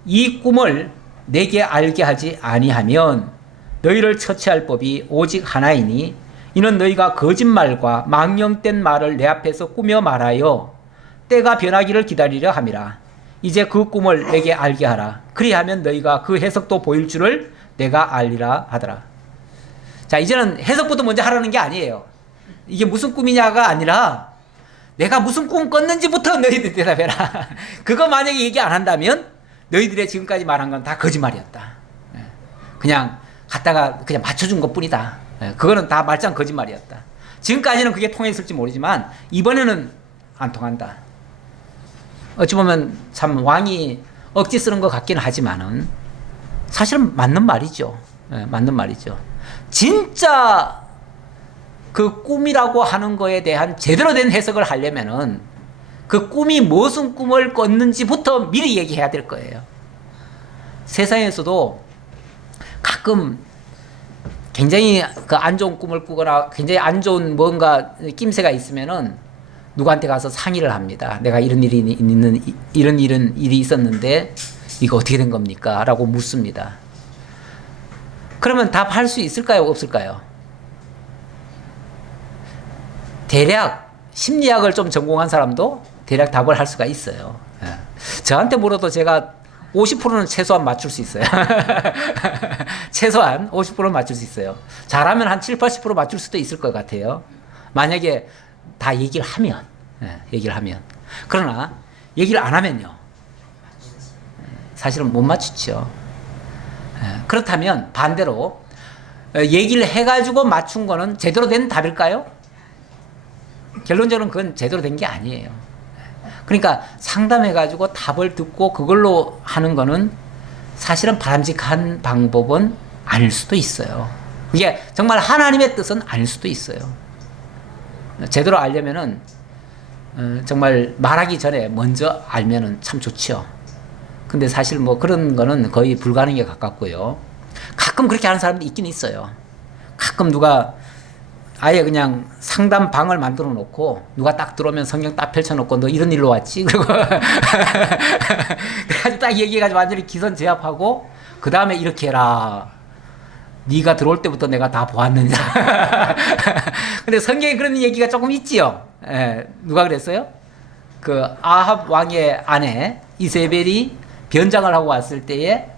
이 꿈을 내게 알게 하지 아니하면 너희를 처치할 법이 오직 하나이니 이는 너희가 거짓말과 망령된 말을 내 앞에서 꾸며 말하여 때가 변하기를 기다리려 함이라. 이제 그 꿈을 내게 알게 하라. 그리하면 너희가 그 해석도 보일 줄을 내가 알리라 하더라. 자, 이제는 해석부터 먼저 하라는 게 아니에요. 이게 무슨 꿈이냐가 아니라 내가 무슨 꿈 꿨는지부터 너희들 대답해라. 그거 만약에 얘기 안 한다면 너희들의 지금까지 말한 건 다 거짓말이었다. 그냥 갖다가 그냥 맞춰준 것 뿐이다. 그거는 다 말짱 거짓말이었다. 지금까지는 그게 통했을지 모르지만 이번에는 안 통한다. 어찌 보면 참 왕이 억지 쓰는 것 같기는 하지만은 사실은 맞는 말이죠. 맞는 말이죠. 진짜 그 꿈이라고 하는 거에 대한 제대로 된 해석을 하려면은 그 꿈이 무슨 꿈을 꿨는지부터 미리 얘기해야 될 거예요. 세상에서도 가끔 굉장히 그 안 좋은 꿈을 꾸거나 굉장히 안 좋은 뭔가 낌새가 있으면은 누구한테 가서 상의를 합니다. 내가 이런 일이 있었는데 이거 어떻게 된 겁니까? 라고 묻습니다. 그러면 답할 수 있을까요? 없을까요? 대략 심리학을 좀 전공한 사람도 대략 답을 할 수가 있어요. 저한테 물어도 제가 50%는 최소한 맞출 수 있어요. 최소한 50%는 맞출 수 있어요. 잘하면 한 7, 80% 맞출 수도 있을 것 같아요. 만약에 다 얘기를 하면. 그러나 얘기를 안 하면요. 사실은 못 맞추죠. 그렇다면 반대로 얘기를 해가지고 맞춘 거는 제대로 된 답일까요? 결론적으로는 그건 제대로 된 게 아니에요. 그러니까 상담해가지고 답을 듣고 그걸로 하는 거는 사실은 바람직한 방법은 아닐 수도 있어요. 이게 정말 하나님의 뜻은 아닐 수도 있어요. 제대로 알려면은 정말 말하기 전에 먼저 알면은 참 좋죠. 근데 사실 뭐 그런 거는 거의 불가능에 가깝고요. 가끔 그렇게 하는 사람도 있긴 있어요. 가끔 누가 아예 그냥 상담방을 만들어 놓고 누가 딱 들어오면 성경 딱 펼쳐놓고 너 이런 일로 왔지? 그리고 그래가지고 딱 얘기해가지고 완전히 기선제압하고 그 다음에 이렇게 해라. 네가 들어올 때부터 내가 다 보았느냐. 근데 성경에 그런 얘기가 조금 있지요. 예, 누가 그랬어요? 그 아합 왕의 아내 이세벨이 변장을 하고 왔을 때에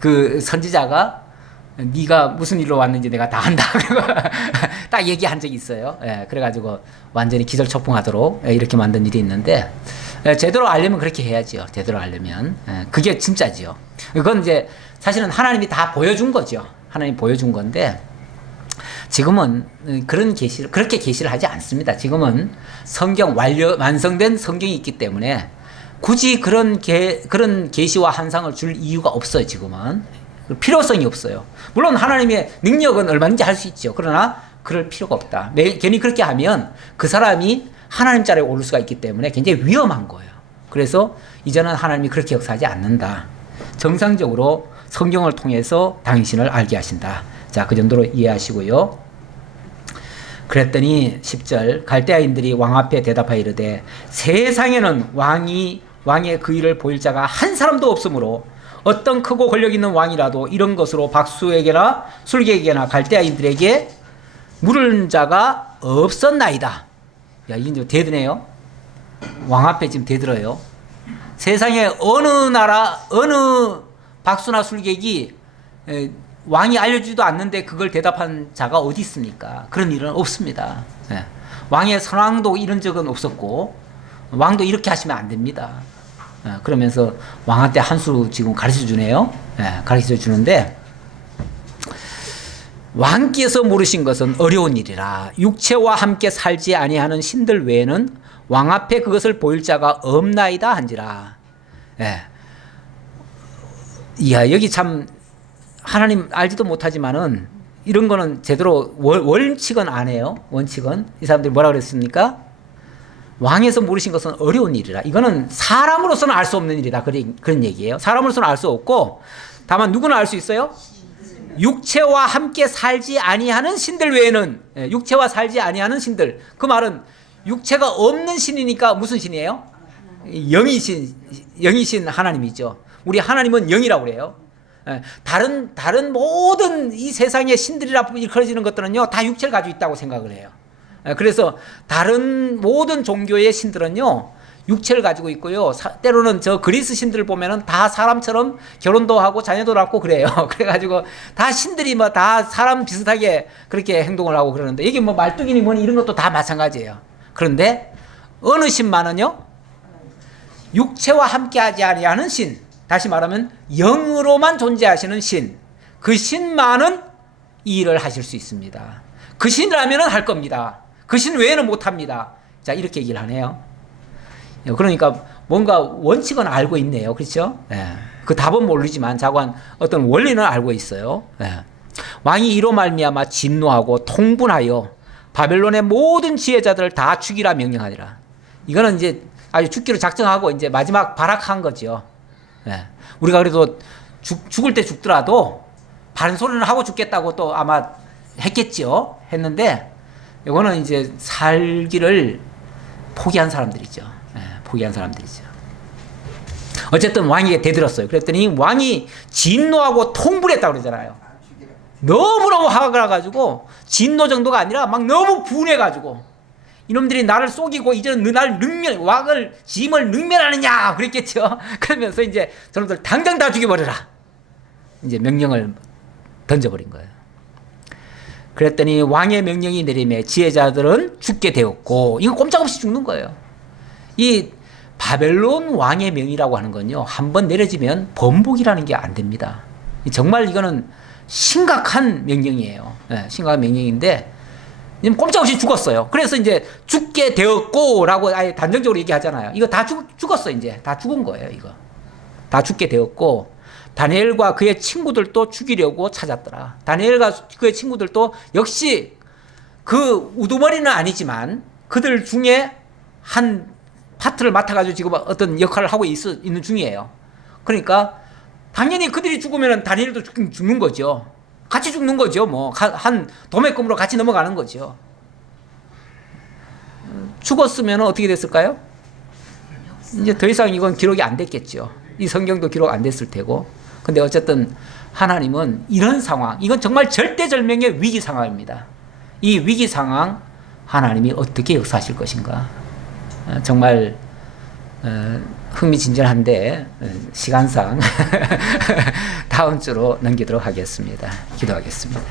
그 선지자가 네가 무슨 일로 왔는지 내가 다 안다. 딱 얘기한 적이 있어요. 예, 그래가지고 완전히 기절초풍하도록 이렇게 만든 일이 있는데 제대로 알려면 그렇게 해야지요. 제대로 알려면 그게 진짜지요. 그건 이제 사실은 하나님이 다 보여준 거죠. 하나님이 보여준 건데 지금은 그런 계시를 그렇게 계시를 하지 않습니다. 지금은 성경 완성된 성경이 있기 때문에 굳이 그런 계시와 환상을 줄 이유가 없어요. 지금은 필요성이 없어요. 물론 하나님의 능력은 얼마든지 할 수 있죠. 그러나 그럴 필요가 없다. 괜히 그렇게 하면 그 사람이 하나님 자리에 오를 수가 있기 때문에 굉장히 위험한 거예요. 그래서 이제는 하나님이 그렇게 역사하지 않는다. 정상적으로 성경을 통해서 당신을 알게 하신다. 자, 그 정도로 이해하시고요. 그랬더니 10절 갈대아인들이 왕 앞에 대답하여 이르되 세상에는 왕의 그 일을 보일 자가 한 사람도 없으므로 어떤 크고 권력 있는 왕이라도 이런 것으로 박수에게나 술객에게나 갈대아인들에게 물은 자가 없었나이다. 야, 이제 대드네요. 왕 앞에 지금 대들어요. 세상에 어느 나라 어느 박수나 술객이 왕이 알려주지도 않는데 그걸 대답한 자가 어디 있습니까? 그런 일은 없습니다. 예. 왕의 선왕도 이런 적은 없었고 왕도 이렇게 하시면 안 됩니다. 예. 그러면서 왕한테 한 수 지금 가르쳐 주네요. 예. 가르쳐 주는데 왕께서 모르신 것은 어려운 일이라 육체와 함께 살지 아니하는 신들 외에는 왕 앞에 그것을 보일 자가 없나이다 한지라. 예. 이야, 여기 참 하나님 알지도 못하지만은 이런 거는 제대로 원칙은 안 해요. 원칙은 이 사람들이 뭐라 그랬습니까? 왕에서 모르신 것은 어려운 일이라. 이거는 사람으로서는 알 수 없는 일이다. 그런 얘기예요. 사람으로서는 알 수 없고 다만 누구는 알 수 있어요? 육체와 함께 살지 아니하는 신들 외에는. 육체와 살지 아니하는 신들. 그 말은 육체가 없는 신이니까 무슨 신이에요? 영이신 하나님이죠. 우리 하나님은 영이라고 그래요. 다른 모든 이 세상의 신들이라 일컬어지는 것들은요 다 육체를 가지고 있다고 생각을 해요. 그래서 다른 모든 종교의 신들은요 육체를 가지고 있고요. 때로는 저 그리스 신들 보면은 다 사람처럼 결혼도 하고 자녀도 낳고 그래요. 그래가지고 다 신들이 뭐 다 사람 비슷하게 그렇게 행동을 하고 그러는데 이게 뭐 말뚝이니 뭐니 이런 것도 다 마찬가지예요. 그런데 어느 신만은요 육체와 함께하지 아니하는 신, 다시 말하면 영으로만 존재하시는 신, 그 신만은 이 일을 하실 수 있습니다. 그 신이라면 할 겁니다. 그 신 외에는 못합니다. 자, 이렇게 얘기를 하네요. 그러니까 뭔가 원칙은 알고 있네요. 그렇죠? 예. 그 답은 모르지만 자관 어떤 원리는 알고 있어요. 예. 왕이 이로 말미암아 진노하고 통분하여 바벨론의 모든 지혜자들을 다 죽이라 명령하니라. 이거는 이제 아주 죽기로 작정하고 이제 마지막 발악한 거죠. 예. 우리가 그래도 죽을 때 죽더라도 바른 소리는 하고 죽겠다고 또 아마 했겠죠. 했는데 이거는 이제 살기를 포기한 사람들이죠. 예. 포기한 사람들이죠. 어쨌든 왕에게 대들었어요. 그랬더니 왕이 진노하고 통분했다고 그러잖아요. 너무너무 화가 나가지고 진노 정도가 아니라 막 너무 분해가지고 이놈들이 나를 속이고 이제는 날 왕을 짐을 능멸하느냐 그랬겠죠. 그러면서 이제 저놈들 당장 다 죽여버려라 이제 명령을 던져버린 거예요. 그랬더니 왕의 명령이 내림에 지혜자들은 죽게 되었고 이거 꼼짝없이 죽는 거예요. 이 바벨론 왕의 명이라고 하는 건요 한번 내려지면 번복이라는 게 안 됩니다. 정말 이거는 심각한 명령이에요. 네, 심각한 명령인데 꼼짝없이 죽었어요. 그래서 이제 죽게 되었고 라고 아예 단정적으로 얘기하잖아요. 이거 다 죽었어. 이제 다 죽은 거예요. 이거 다 죽게 되었고 다니엘과 그의 친구들도 죽이려고 찾았더라. 다니엘과 그의 친구들도 역시 그 우두머리는 아니지만 그들 중에 한 파트를 맡아가지고 지금 어떤 역할을 하고 있는 중이에요. 그러니까 당연히 그들이 죽으면 다니엘도 죽는 거죠. 같이 죽는 거죠. 뭐 한 도매금으로 같이 넘어가는 거죠. 죽었으면 어떻게 됐을까요? 이제 더 이상 이건 기록이 안 됐겠죠. 이 성경도 기록 안 됐을 테고. 근데 어쨌든 하나님은 이런 상황, 이건 정말 절대절명의 위기 상황입니다. 이 위기 상황 하나님이 어떻게 역사하실 것인가. 정말 흥미진진한데 시간상 다음 주로 넘기도록 하겠습니다. 기도하겠습니다.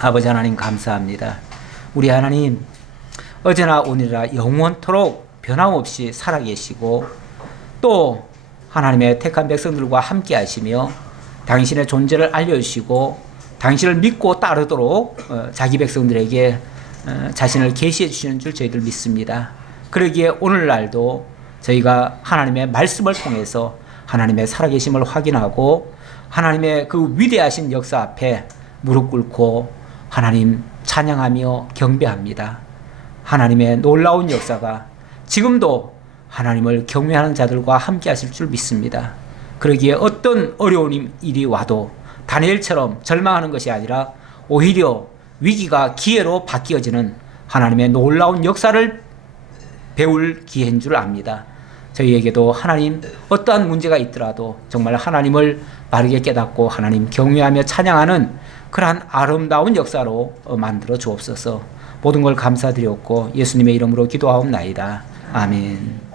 아버지 하나님 감사합니다. 우리 하나님 어제나 오늘이나 영원토록 변함없이 살아계시고 또 하나님의 택한 백성들과 함께 하시며 당신의 존재를 알려주시고 당신을 믿고 따르도록 자기 백성들에게 자신을 계시해 주시는 줄 저희들 믿습니다. 그러기에 오늘날도 저희가 하나님의 말씀을 통해서 하나님의 살아계심을 확인하고 하나님의 그 위대하신 역사 앞에 무릎 꿇고 하나님 찬양하며 경배합니다. 하나님의 놀라운 역사가 지금도 하나님을 경외하는 자들과 함께 하실 줄 믿습니다. 그러기에 어떤 어려운 일이 와도 다니엘처럼 절망하는 것이 아니라 오히려 위기가 기회로 바뀌어지는 하나님의 놀라운 역사를 배울 기회인 줄 압니다. 저희에게도 하나님 어떠한 문제가 있더라도 정말 하나님을 바르게 깨닫고 하나님 경외하며 찬양하는 그러한 아름다운 역사로 만들어 주옵소서. 모든 걸 감사드렸고 예수님의 이름으로 기도하옵나이다. 아멘.